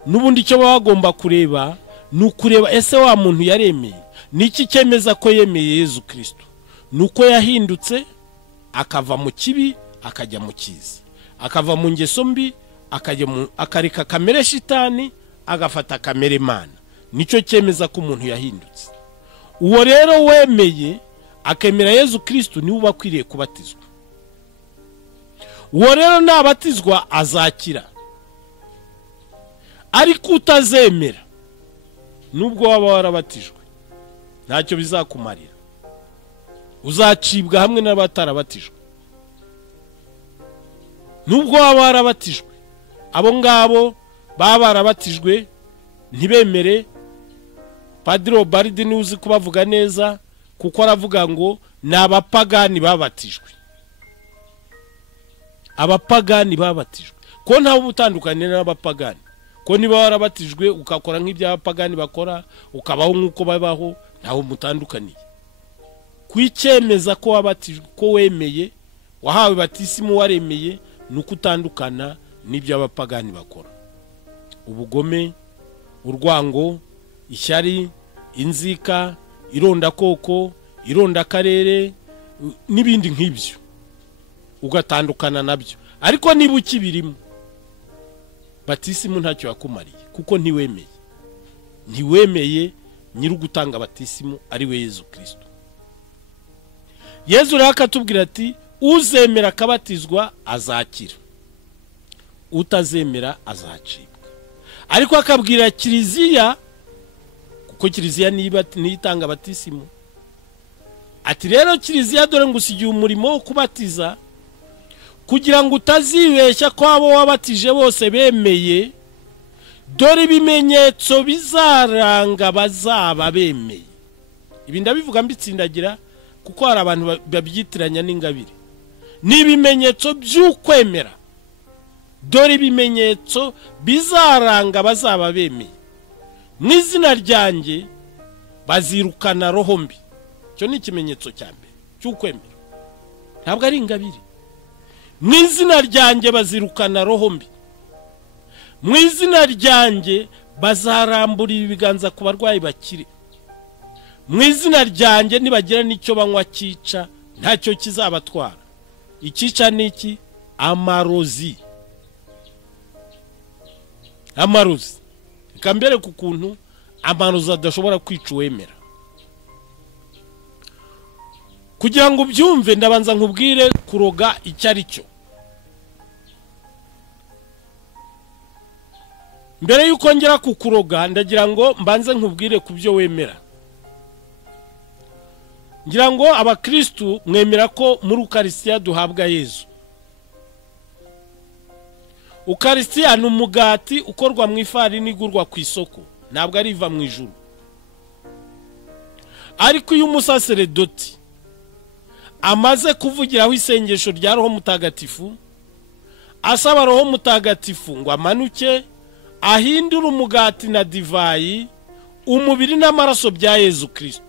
n'ubundi icyo baba bagomba kureba ni ukureba ese wa muntu yaremeye niki cyemeza ko yemeye Yezu Kristo. Nuko yahindutse akava mu kibi akajya mu cyiza, akava mu ngeso mbi akareka kamere shitani agafata kamere Imana. Nicyo cyemeza ko umuntu yahindutse. Uwo rero wemeye akemera Yezu Kristo niwe bakwiriye kubatizwa. Uwo rero nabatizwa azakira. Ariko utazemera nubwo waba warabatijwe ntacyo bizakumarira, uzacibwa hamwe n'abatarabatijwe. Nubwo waba warabatijwe, abo ngabo baba barabatijwe ntibemere, Padiri Obaridi ni uzi kubavuga neza, kuko aravuga ngo ni abapagani babatijwe. Abapagani babatijwe ko ntawe ubutandukanye n'abapagani, ko niba warabatijwe ukakora nk'iby'abapagani bakora, ukabaho nk'uko babaho, ntawe mutandukaniye. Kwicemeza ko wabatijwe, ko wemeye, wahawe batisimu waremeye, nuko utandukana n'iby'abapagani bakora. Ubugome, urwango, ishyari, inzika, irondakoko, irondakarere n'ibindi nk'ibyo, ugatandukana nabyo. Ariko niba ukibirimo, batisimu ntacyo yakumariye, kuko ntiwemeye. Ntiwemeye nyir'ugutanga batisimu ari we Yezu Kristo. Yezu rero akatubwira ati uzemera akabatizwa azakira, utazemera azacibwa. Ariko akabwira kiliziya, kuko kiliziya niyitanga batisimu, ati rero kiliziya dore ngusigiye umurimo wo kubatiza, kugira ngo utazibeshya ko abo wabatije bose bemeye, dore ibimenyetso bizaranga bazaba bemeye. Ibi ndabivuga mbitsindagira kuko hari abantu babyitiranya n'ingabire. Ni ibimenyetso by'ukwemera, dore ibimenyetso bizaranga bazaba bemeye. Mu izina ryanjye bazirukana roho mbi. Cyo ni ikimenyetso cya mbere cy'ukwemera, ntabwo ari ingabire. Mu izina ryanjye bazirukana roho mbi. Mu izina ryanjye bazarambura ibiganza ku barwayi bakire. Mu izina ryanjye nibagira n'icyo banywa cyica ntacyo kizabatwara. Icyica ni iki? Amarozi. Amarozi. Ikambere ku kuntu amarozi adashobora kwica uwemera. Kugira ngo ubyumve ndabanza nkubwire kuroga icyo ari cyo. Mbere yuko ngera ku kuroga ndagira ngo mbanze nkubwire ku byo wemera. Ngira ngo abakristu mwemera ko muri Ukaristiya duhabwa Yezu. Ukaristiya ni umugati ukorwa mu ifarini igurwa ku isoko, ntabwo ari iva mu ijuru. Ariko iyo umusaseredoti amaze kuvugiraho isengesho rya Roho Mutagatifu, asaba Roho Mutagatifu ngo amanuke ahindura umugati na divayi umubiri n'amaraso bya Yezu Kristo,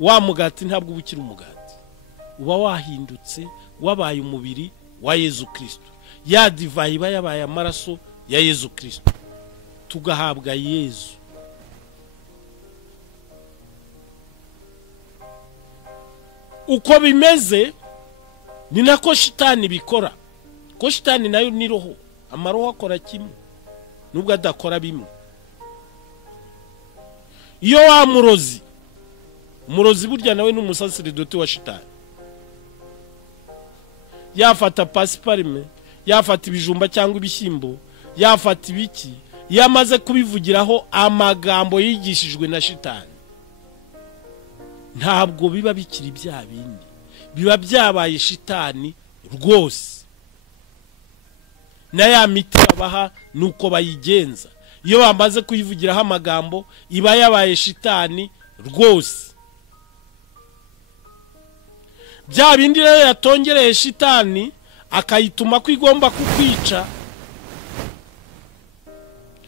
wa mugati ntabwo ubukira umugati, uba wahindutse wabaye umubiri wa Yezu Kristo. Ya divayi iba yabaye amaraso ya Yezu Kristo, tugahabwa Yezu. Uko bimeze ni nako shitani bikora, ko shitani nayo ni roho, amaroho akora kimwe nubwo adakora bimwe. Iyo wa murozi, umurozi burya nawe ni umusaseredoti wa shitani, yafata pasiparime, yafata ibijumba cyangwa ibishyimbo, yafata ibiki, yamaze kubivugiraho amagambo yigishijwe na shitani, ntabwo biba bikiri bya bindi, biba byabaye shitani rwose. Na ya miti babaha nuko bayigenza, iyo bamaze kuyivugiraho amagambo iba yabaye shitani rwose. Bya bindi rero yatongereye shitani akayituma ko igomba kukwica,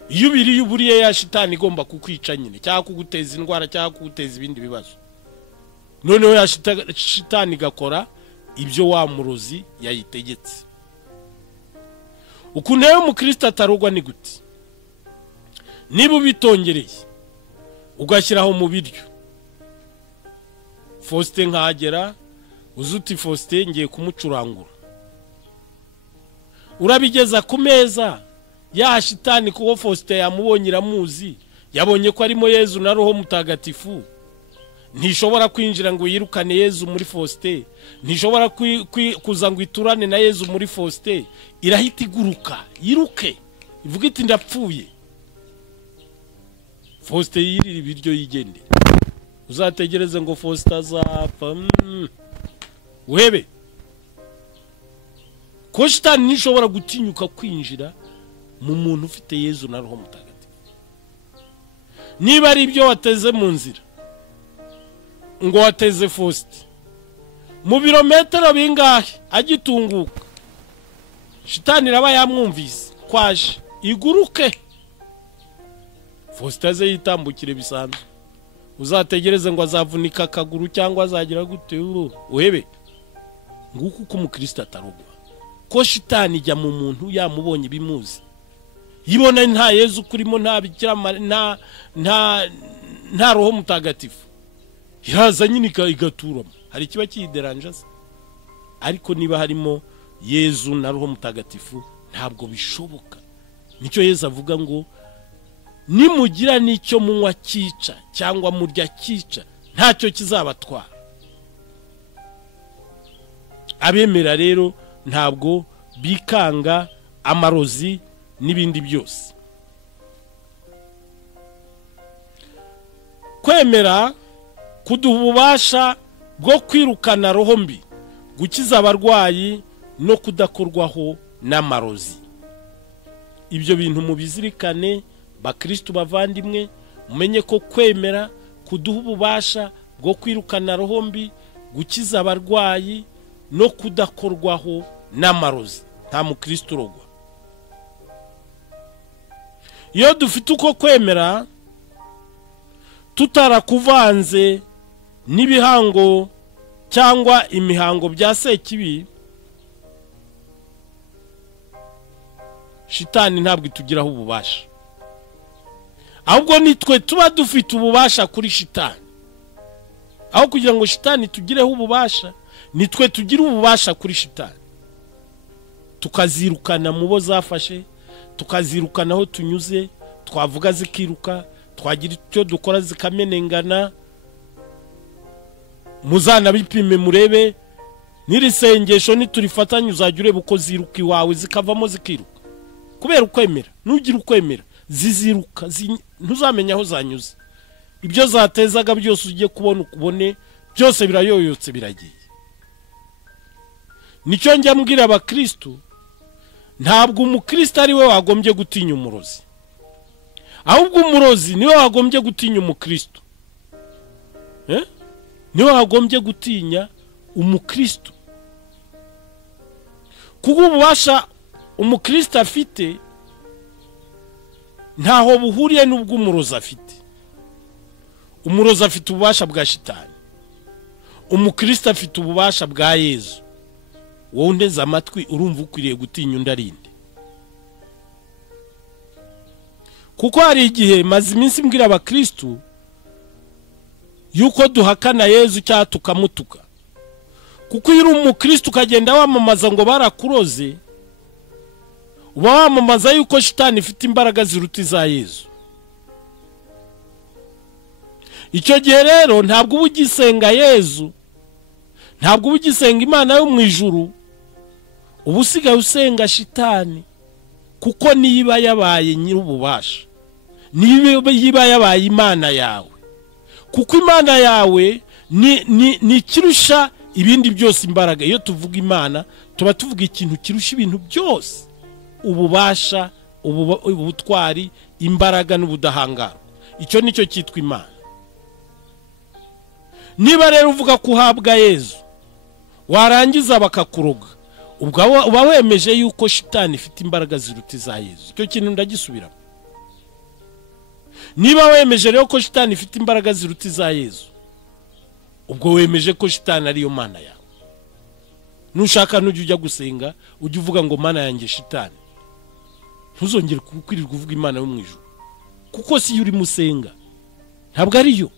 iyo ubiriye uburiye ya shitani igomba kukwica nyine, cyangwa kuguteza indwara cyangwa kuguteza ibindi bibazo. Noneho ya shitani gakora ibyo wa murozi yayitegetse. Ukuntu rero umukristo atarugwa ni gute? Niba ubitongereye ugashyiraho mu biryo, Faustin nkagera uzuti Faustin ngiye kumucurangura, urabigeza ku meza, ya shitani kuko Faustin yamubonye iramuzi, yabonye ko arimo Yezu na Roho Mutagatifu, ntishobora kwinjira ngo yirukane Yezu muri Faustin, ntishobora kuza ngo iturane na Yezu muri Faustin, irahita iguruka yiruke ivuga iti ndapfuye. Faustin yirira ibiryo yigendera, uzategereze ngo Faustin azapfa webe. Ko shitani ntishobora gutinyuka kwinjira mu muntu ufite Yezu na Roho Mutagatifu. Niba ari ibyo wateze mu nzira ngo wateze Faustin mu birometero bingahe agitunguka, shitani raba yamwumvise kwaje iguruke, Faustin aze yitambukire bisanzwe. Uzategereze ngo azavunika akaguru cyangwa azagira gute uhebe. Nguko uko umukristo atarugwa. Ko shitani ijya mu muntu yamubonye bimuzi, yibona nta Yezu kurimo, nta Bikira Mariya, nta Roho Mutagatifu, iraza nyine igaturamo. Hari kiba kiyideranje se? Ariko niba harimo Yezu na Roho Mutagatifu ntabwo bishoboka. Nicyo Yezu avuga ngo nimugira nicyo munywa cyica cyangwa murya cyica ntacyo kizabatwara. Abemera rero ntabwo bikanga amarozi n'ibindi byose. Kwemera kuduha ububasha bwo kwirukana roho mbi, gukiza abarwayi no kudakorwaho n'amarozi. Ibyo bintu mubizirikane bakristo bavandimwe, mumenye ko kwemera kuduha ububasha bwo kwirukana roho mbi, gukiza abarwayi no kudakorwaho n'amarozi. Nta mukristo urogwa. Iyo dufite uko kwemera tutarakuvanze n'ibihango cyangwa imihango bya sekibi, shitani ntabwo itugiraho ububasha, ahubwo nitwe tuba dufite ububasha kuri shitani. Aho kugira ngo shitani tugireho ububasha, nitwe tugira ububasha kuri shitani, tukazirukana mu bo zafashe, tukazirukana aho tunyuze, twavuga zikiruka, twagira icyo dukora zikamenengana. Muzana bipime murebe, nirisengesho niturifatanye uzajya ureba uko ziruka iwawe zikavamo zikiruka. Kubera ukwemera, nugira ukwemera ziziruka, ntuzamenya aho zanyuze. Ibyo zatezaga byose ugiye kubona ukubone byose birayoyotse biragiye. Nicyo njya mbwira abakristo, ntabwo umukristo ari we wagombye gutinya umurozi, ahubwo umurozi niwe wagombye gutinya umukristo. Niwe wagombye gutinya umukristo, kuko ububasha umukristo afite ntaho buhuriye n'ubwo umurozi afite. Umurozi afite ububasha bwa shitani, umukristo afite ububasha bwa Yezu. Wowe undeze amatwi urumva ukwiriye gutinya undarinde. Kuko hari igihe maze iminsi mbwira abakristo yuko duhakana Yezu cyangwa tukamutuka. Kuko iyo uri umukristo ukagenda wamamaza ngo barakuroze, uba wamamaza yuko shitani ifite imbaraga ziruta iza Yezu. Icyo gihe rero ntabwo uba ugisenga Yezu, ntabwo uba ugisenga Imana yo mu ijuru, uba usigaye usenga shitani. Kuko niba yabaye nyir'ububasha, niba yabaye Imana yawe, kuko Imana yawe ni kirusha ibindi byose imbaraga. Iyo tuvuga Imana tuba tuvuga ikintu kirusha ibintu byose ububasha, ubutwari, imbaraga n'ubudahangarwa. Icyo nicyo cyitwa Imana. Niba rero uvuga ko uhabwa Yezu warangiza bakakuroga, uba wemeje yuko shitani ifite imbaraga ziruta za Yezu. Icyo kintu ndagisubiramo. Niba wemeje rero ko shitani ifite imbaraga ziruta za Yezu, ubwo wemeje ko shitani ariyo mana yawe. Nushaka nujya ujya gusenga ujye uvuga ngo mana yanjye shitani, ntuzongere kwirirwa uvuga Imana yo mu ijuru, kuko si yuri musenga. Ntabwo ariyo,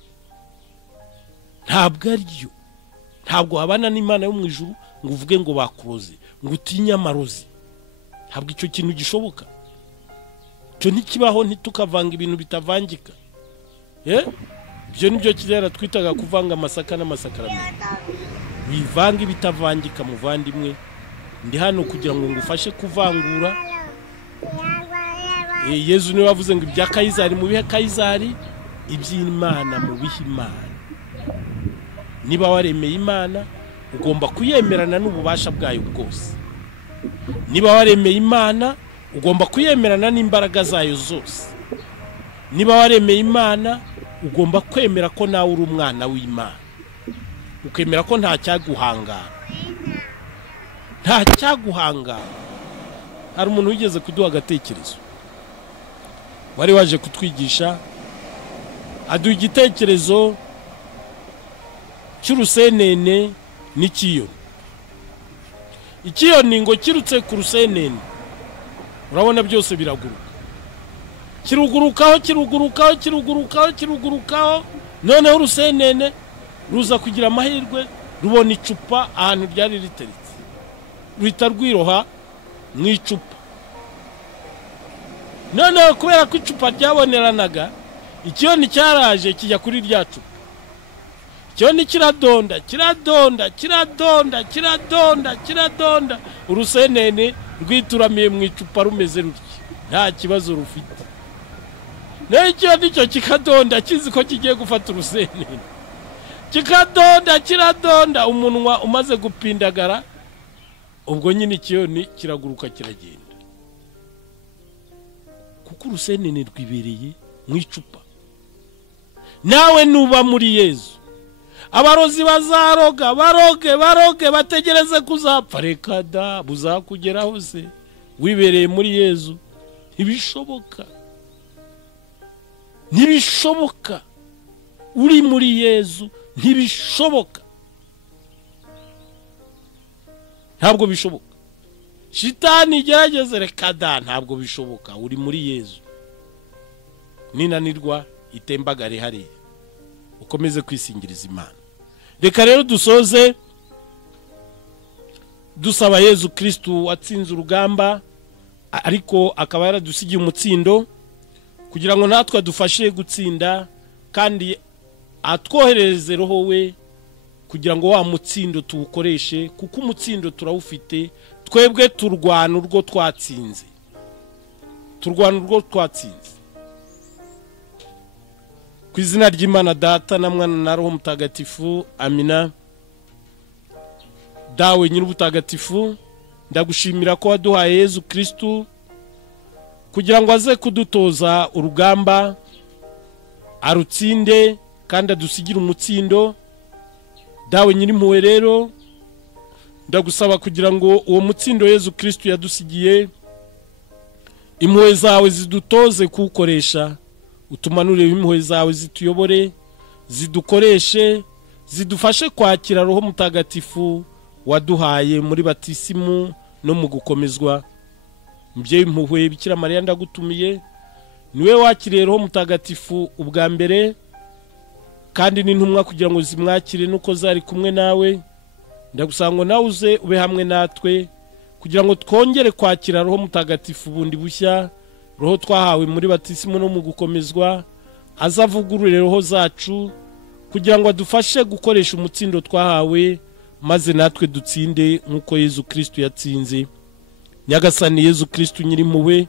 ntabwo habana n'Imana yo mu ijuru ngo uvuge ngo bakuroze, ngo utinye amarozi. Ntabwo icyo kintu gishoboka. Cyo ntikibaho, ntitukavanga ibintu bitavangika. Ibyo nibyo kirera twitaga kuvanga amasaka n'amasakaramentu. Bivanga ibitavangika muvandimwe. Ndi hano kugira ngo ngufashe kuvangura. Yezu niwe wavuze ngo ibya Kayizari mu bihe Kayizari, iby'Imana mu bihe Imana. Niba waremeye Imana ugomba kuyemerana n'ububasha bwayo bwose. Niba waremeye Imana ugomba kuyemerana n'imbaraga zayo zose. Niba waremeye Imana ugomba kwemera ko nawe uri umwana w'Imana, ukemera ko nta cyaguhangara. Hari umuntu wigeze kuduha agatekerezo, wari waje kutwigisha, aduha igitekerezo cy'urusenene n'ikiyoni. Ikiyoni ngo kirutse ku rusenene, urabona byose biraguruka, kirugurukaho, noneho urusenene ruza kugira amahirwe rubona icupa ahantu ryari riteretse, ruhita rwiroha mu icupa. Noneho kubera ko icupa ryaboneranaga, ikiyoni cyaraje kijya kuri rya cupa. Ikiyoni kiradonda, urusenene rwituramiye mu icupa rumeze rutya, nta kibazo rufite. Naho ikiyoni cyo kikadonda kizi ko kigiye gufata urusenene, kiradonda, umunwa umaze gupindagara, ubwo nyine ikiyoni kiraguruka kiragenda, kuko urusenene rwibereye mu icupa. Nawe nuba muri Yezu, abarozi bazaroga, baroge, bategereze kuzapfa. Reka da, buzakugeraho se wibereye muri Yezu. Ntibishoboka. Uri muri Yezu ntibishoboka. Ntabwo bishoboka. Shitani igerageze, reka da, ntabwo bishoboka. Uri muri Yezu. Ninanirwa itembagare hariya, ukomeze kwisingiriza Imana. Reka rero dusoze dusaba Yezu Kristu watsinze urugamba, ariko akaba yaradusigiye umutsindo kugira ngo natwe dufashe gutsinda, kandi atwoherereze Roho we kugira ngo wa mutsindo tuwukoreshe, kuko umutsindo turawufite. Twebwe turwana urwo twatsinze. Ku izina ry'Imana Data na Mwana na Roho Mutagatifu, amina. Dawe nyir'ubutagatifu, ndagushimira ko waduhaye Yezu Kristu kugira ngo aze kudutoza urugamba, arutsinde kandi adusigire umutsindo. Dawe nyir'impuhwe rero, ndagusaba kugira ngo uwo mutsindo Yezu Kristu yadusigiye, impuhwe zawe zidutoze kuwukoresha. Utumanure impuhwe zawe zituyobore, zidukoreshe, zidufashe kwakira Roho Mutagatifu waduhaye muri batisimu no mu gukomezwa. Mubyeyi impuhwe Bikira Mariya, ndagutumiye, niwe wakiriye Roho Mutagatifu ubwa mbere, kandi n'intumwa kugira ngo zimwakire nuko zari kumwe nawe. Ndagusaba ngo nawe uze ube hamwe natwe kugira ngo twongere kwakira Roho Mutagatifu bundi bushya, Roho twahawe muri batisimu no mu gukomezwa, azavugurure roho zacu kugira ngo adufashe gukoresha umutsindo twahawe, maze natwe dutsinde nk'uko Yezu Kristu yatsinze. Nyagasani Yezu Kristu nyir'impuhwe,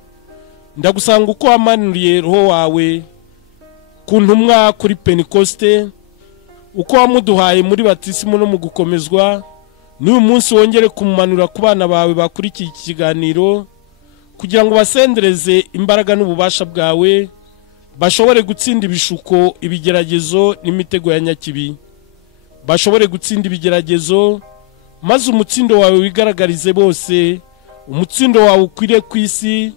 ndagusanga uko wamanuriye Roho wawe ku ntumwa kuri Pentekoste, uko wamuduhaye muri batisimu no mu gukomezwa, n'uyu munsi wongere kumumanura ku bana bawe bakurikiye iki kiganiro, kugira ngo basendereze imbaraga n'ububasha bwawe, bashobore gutsinda ibishuko, ibigeragezo n'imitego ya nyakibi, bashobore gutsinda ibigeragezo, maze umutsindo wawe wigaragarize bose, umutsindo wawe ukwiriye ku isi,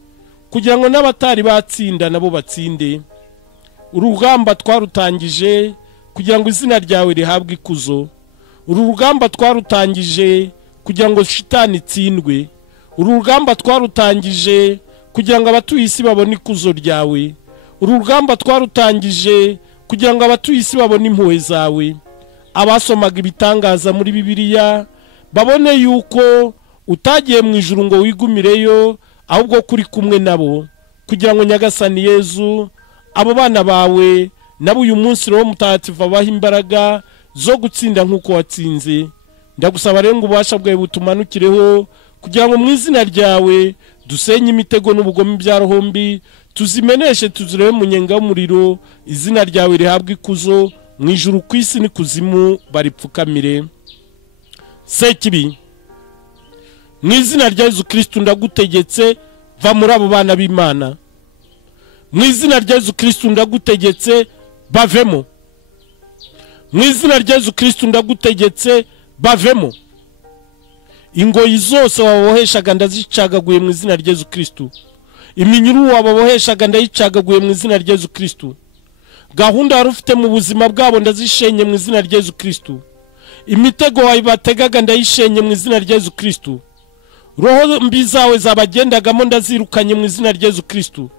kugira ngo n'abatari batsinda nabo batsinde. Urugamba twarutangije kugira ngo izina ryawe rihabwe ikuzo. Urugamba twarutangije kugira ngo shitani itsindwe. Urugamba twarutangije kugira ngo abatuye isi babone ikuzo ryawe. Urugamba twarutangije kugira ngo abatuye isi babone impuhwe zawe. Abasomaga ibitangaza muri Bibiliya babone yuko utagiye mu ijuru ngo wigumireyo, ahubwo kuri kumwe nabo, kugira ngo Nyagasani Yezu abo bana bawe nabo uyu munsi Roho Mutagatifu abaha imbaraga zo gutsinda nk'uko watsinze. Ndagusaba rero ngo ubasha bwawe butumanukireho, kugira ngo mu izina ryawe dusenye imitego n'ubugome bya roho mbi, tuzimeneshe tuzirebe mu nyenga y'umuriro, izina ryawe rihabwe ikuzo mu ijuru, ku isi n'ikuzimu baripfukamire. Sekibi, mu izina rya Yezu Kristo ndagutegetse, va muri abo bana b'Imana. Mu izina rya Yezu Kristo ndagutegetse, bavemo. Mu izina rya Yezu Kristo ndagutegetse, bavemo. Ingoyi zose waboheshaga ndazicagaguye mu izina rya Yezu Kristo. Iminyururu waboheshaga ndayicagaguye mu izina rya Yezu Kristo. Gahunda wari ufite mu buzima bwabo ndazishenye mu izina rya Yezu Kristo. Imitego wayibategaga ndayishenye mu izina rya Yezu Kristo. Roho mbi zawe zabagendagamo ndazirukanye mu izina rya Yezu Kristo.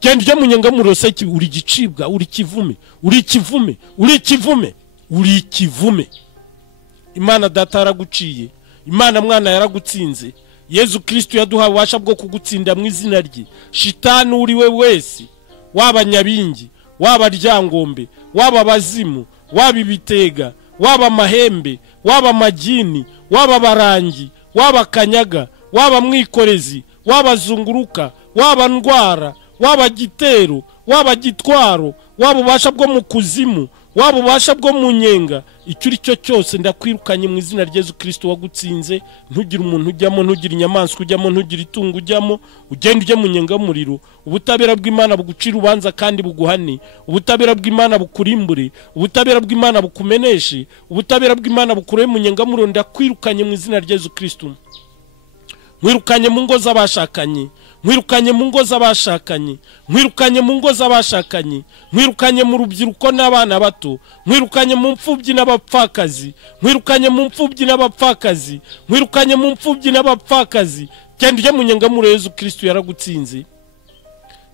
Genda ujya mu nyenga mu roseki, uri gicibwa, uri kivume, uri kivume, uri kivume, uri kivume. Imana Data yaraguciye, Imana Mwana yaragutsinze, Yezu Kristo yaduhaye ububasha bwo kugutsinda mu izina rye. Shitani uri we wese, waba nyabingi, waba ryangombe, waba bazimu, waba ibitega, waba mahembe, waba majini, waba barangi, waba kanyaga, waba mwikorezi, waba zunguruka, waba ndwara, waba gitero, waba gitwaro, waba ubasha bwo mu kuzimu, waba ubasha bwo mu nyenga, icyo uri cyo cyose ndakwirukanye mu izina rya Yezu Kristo wagutsinze. Ntugire umuntu ujyamo, ntugire inyamaswa ujyamo, ntugire itungo ujyamo, ugende ujye mu nyenga y'umuriro. Ubutabera bw'Imana bugucira ubanza kandi buguhane, ubutabera bw'Imana bukurimbure, ubutabera bw'Imana bukumeneshe, ubutabera bw'Imana bukure mu nyenga y'umuriro. Ndakwirukanye mu izina rya Yezu Kristo. Mwirukanye mu ngo z'abashakanye, mwirukanye mu ngo z'abashakanye, mwirukanye mu ngo z'abashakanye, mwirukanye mu rubyiruko n'abana bato, mwirukanye mu mfubyi n'abapfakazi, mwirukanye mu mfubyi n'abapfakazi, mwirukanye mu mfubyi n'abapfakazi. Genda ujye mu nyenga y'umuriro. Yezu Kristo yaragutsinze.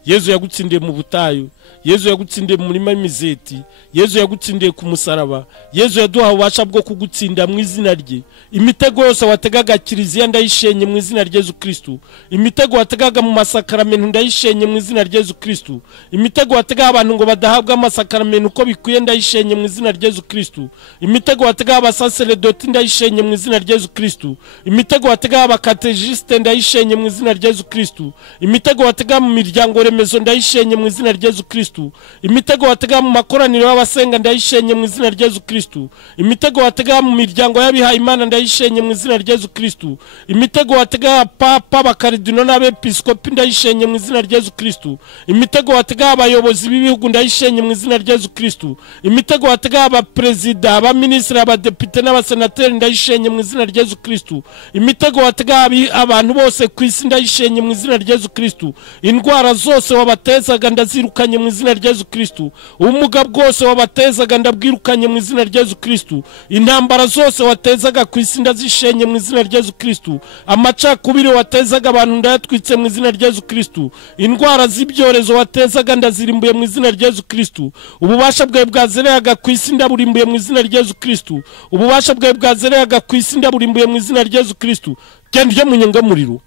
Yezu yagutsindiye mu butayu, Yezu yagutsindiye mu murima w'imizeti, Yezu yagutsindiye ku musaraba, Yezu yaduha ububasha bwo kugutsinda mu izina rye. Imitego yose wategaga kiliziya ndayishenye mu izina rya Yezu Kristo. Imitego wategaga mu masakaramento ndayishenye mu izina rya Yezu Kristo. Imitego wategaga abantu ngo badahabwa amasakaramento uko bikwiye ndayishenye mu izina rya Yezu Kristo. Imitego wategaga abasaseredoti ndayishenye mu izina rya Yezu Kristo. Imitego wategaga abakatejiste ndayishenye mu izina rya Yezu Kristo. Imitego wategaga mu miryango remezo ndayishenye mu izina rya Yezu Kristo. Imitego wategaga mu makoraniro y'abasenga ndayishenye mu izina rya Yezu Kristo. Imitego wategaga mu miryango y'abihaye Imana ndayishenye mu izina rya Yezu Kristo. Imitego wategaga papa, bakaridino n'abepiskopi ndayishenye mu izina rya Yezu Kristo. Imitego wategaga abayobozi b'ibihugu ndayishenye mu izina rya Yezu Kristo. Imitego wategaga abaperezida, abaminisitiri, abadepite n'abasenateri ndayishenye mu izina rya Yezu Kristo. Imitego wategaga abantu bose ku isi ndayishenye mu izina rya Yezu Kristo. Indwara zose wabatezaga ndazirukanye mu izina rya Yezu Kristo. Ubumuga bwose wabatezaga ndabwirukanye mu izina rya Yezu Kristo. Intambara zose watezaga ku isi ndazishenye mu izina rya Yezu Kristo. Amacakubiri watezaga abantu ndayatwitse mu izina rya Yezu Kristo. Indwara z'ibyorezo watezaga ndazirimbuye mu izina rya Yezu Kristo. Ububasha bwawe bwazereraga ku isi ndaburimbuye mu izina rya Yezu Kristo. Ububasha bwawe bwazereraga ku isi ndaburimbuye mu izina rya Yezu Kristo. Genda ujye mu nyenga y'umuriro.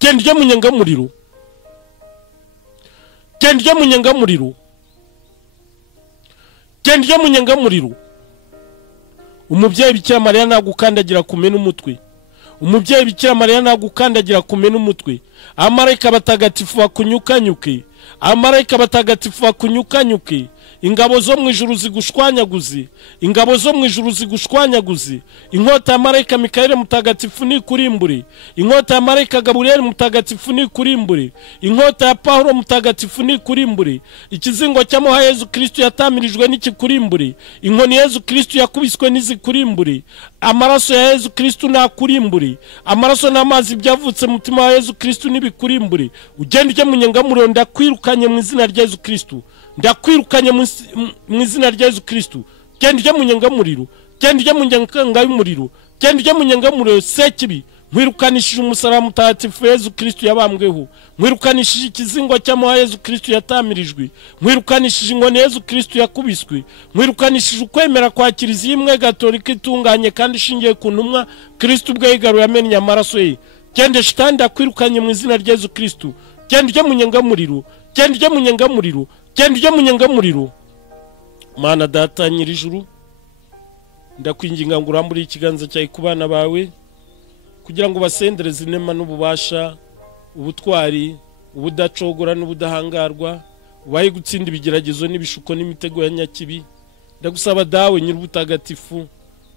Genda ujye mu nyenga y'umuriro. Genda ujye mu nyenga y'umuriro. Genda ujye mu nyenga y'umuriro. Umubyeyi Bikira Mariya nagukandagira kumena umutwe. Umubyeyi Bikira Mariya nagukandagira kumena umutwe. Amarayika batagatifu bakunyukanyuke. Amarayika batagatifu bakunyukanyuke. ingabo zo mu ijuru zigushwanyaguze, ingabo zo mu ijuru zigushwanyaguze. Inkota ya marayika Mikaeli mutagatifu ni kurimbure, inkota ya marayika Gaburiyeli mutagatifu ni kurimbure, inkota ya Pawulo mutagatifu ni kurimbure. Ikizingo cy'amuha Yezu Kristo yatamirijwe n'ikikurimbure, inkoni Yezu Kristo yakubiswe n'izikurimbure, amaraso ya Yezu Kristo nakurimbure, amaraso n'amazi byavutse mu mutima wa Yezu Kristo nibikurimbure. Ugende ujye mu nyengamuriro, ndakwirukanye mu izina rya Yezu Kristo, ndakwirukanye mu izina rya Yezu Kristo. Genda ujye mu nyengamuriro, genda ujye mu nyanga y'umuriro, genda ujye mu nyengamuriro sekibi. Mwirukanishije umusaraba mutagatifu Yezu Kristo yabambweho, mwirukanishije ikizingo cy'amuha Yezu Kristo yatamirijwe, mwirukanishije inkoni Yezu Kristo yakubiswe, mwirukanishije ukwemera kwa Kiliziya imwe gatolika itunganye kandi ishingiye ku ntumwa Kristo ubwe yigaruye amennye amaraso ye. Genda shitani ndakwirukanye mu izina rya Yezu Kristo. Genda ujye mu nyengamuriro, genda ujye mu nyengamuriro, genda ujye mu nyengamuriro. Mana Data Nyirijuru, ndakwinginga ngo urambure ikiganza cyawe ku bana bawe kugira ngo basendereze inema n'ububasha, ubutwari, ubudacogora n'ubudahangarwa, ubaye gutsinda ibigeragezo n'ibishuko n'imitego ya nyakibi. Ndagusaba dawe nyir'ubutagatifu,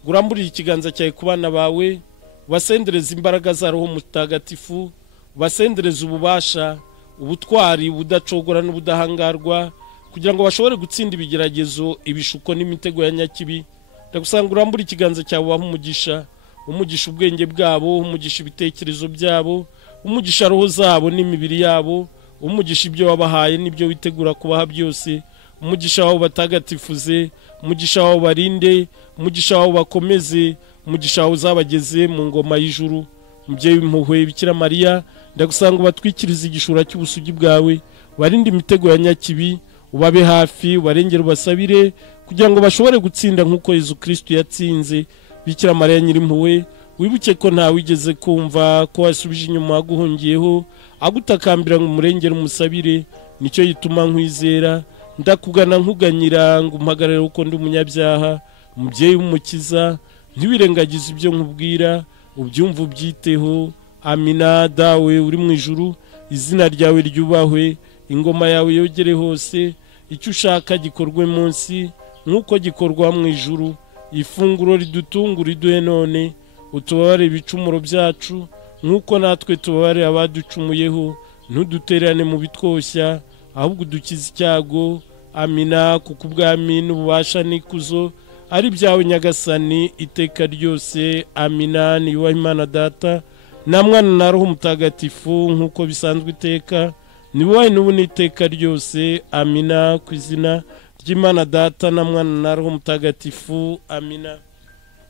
urambure ikiganza cyawe ku bana bawe, basendereze imbaraga za Roho Mutagatifu, basendereze ububasha, ubutwari, ubudacogora n'ubudahangarwa kugira ngo bashobore gutsinda ibigeragezo, ibishuko n'imitego ya nyakibi. Ndagusanga urambure ikiganza cyawe waha umugisha, umugisha ubwenge bwabo, umugisha ibitekerezo byabo, umugisha roho zabo n'imibiri yabo, umugisha ibyo wabahaye n'ibyo witegura kubaha byose, umugisha wawe batagatifuze, umugisha wawe barinde, umugisha wawe bakomeze, umugisha wawe uzabageze mu ngoma y'ijuru. Mubyeyi w'impuhwe Bikira Mariya, ndagusanga ubatwikiriza igishura cy'ubusugi bwawe, barinde imitego ya nyakibi, ubabe hafi, ubarengere, ubasabire kugira ngo bashobore gutsinda nk'uko Yezu Kristo yatsinze. Bikira Mariya Nyirimpuhwe, wibuke ko nta wigeze kumva ko wasubije inyuma waguhungiyeho, agutakambira ngo umurengere umusabire. Nicyo gituma nkwizera, ndakugana nkuganyira ngo umpagarare uko ndi umunyabyaha. Mubyeyi w'umukiza, ntiwirengagize ibyo nkubwira, ubyumva ubyiteho. Amina. Dawe uri mu ijuru, izina ryawe ryubahwe, ingoma yawe yogere hose, icyo ushaka gikorwe munsi nk'uko gikorwa mu ijuru. Ifunguro ridutungura iduhe none, utubabare ibicumuro byacu nk'uko natwe tubabare abaducumuyeho, ntuduterane mu bitwoshya ahubwo udukize icyago. Amina. Kuko ubwami n'ububasha n'ikuzo ari byawe Nyagasani iteka ryose. Amina. Niyubahe Imana Data na Mwana na Roho Mutagatifu nk'uko bisanzwe iteka, nibubahe n'ubu n'iteka ryose. Amina. Ku izina ry'Imana Data na Mwana na Roho Mutagatifu. Amina.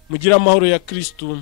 Mugira amahoro ya Kristo.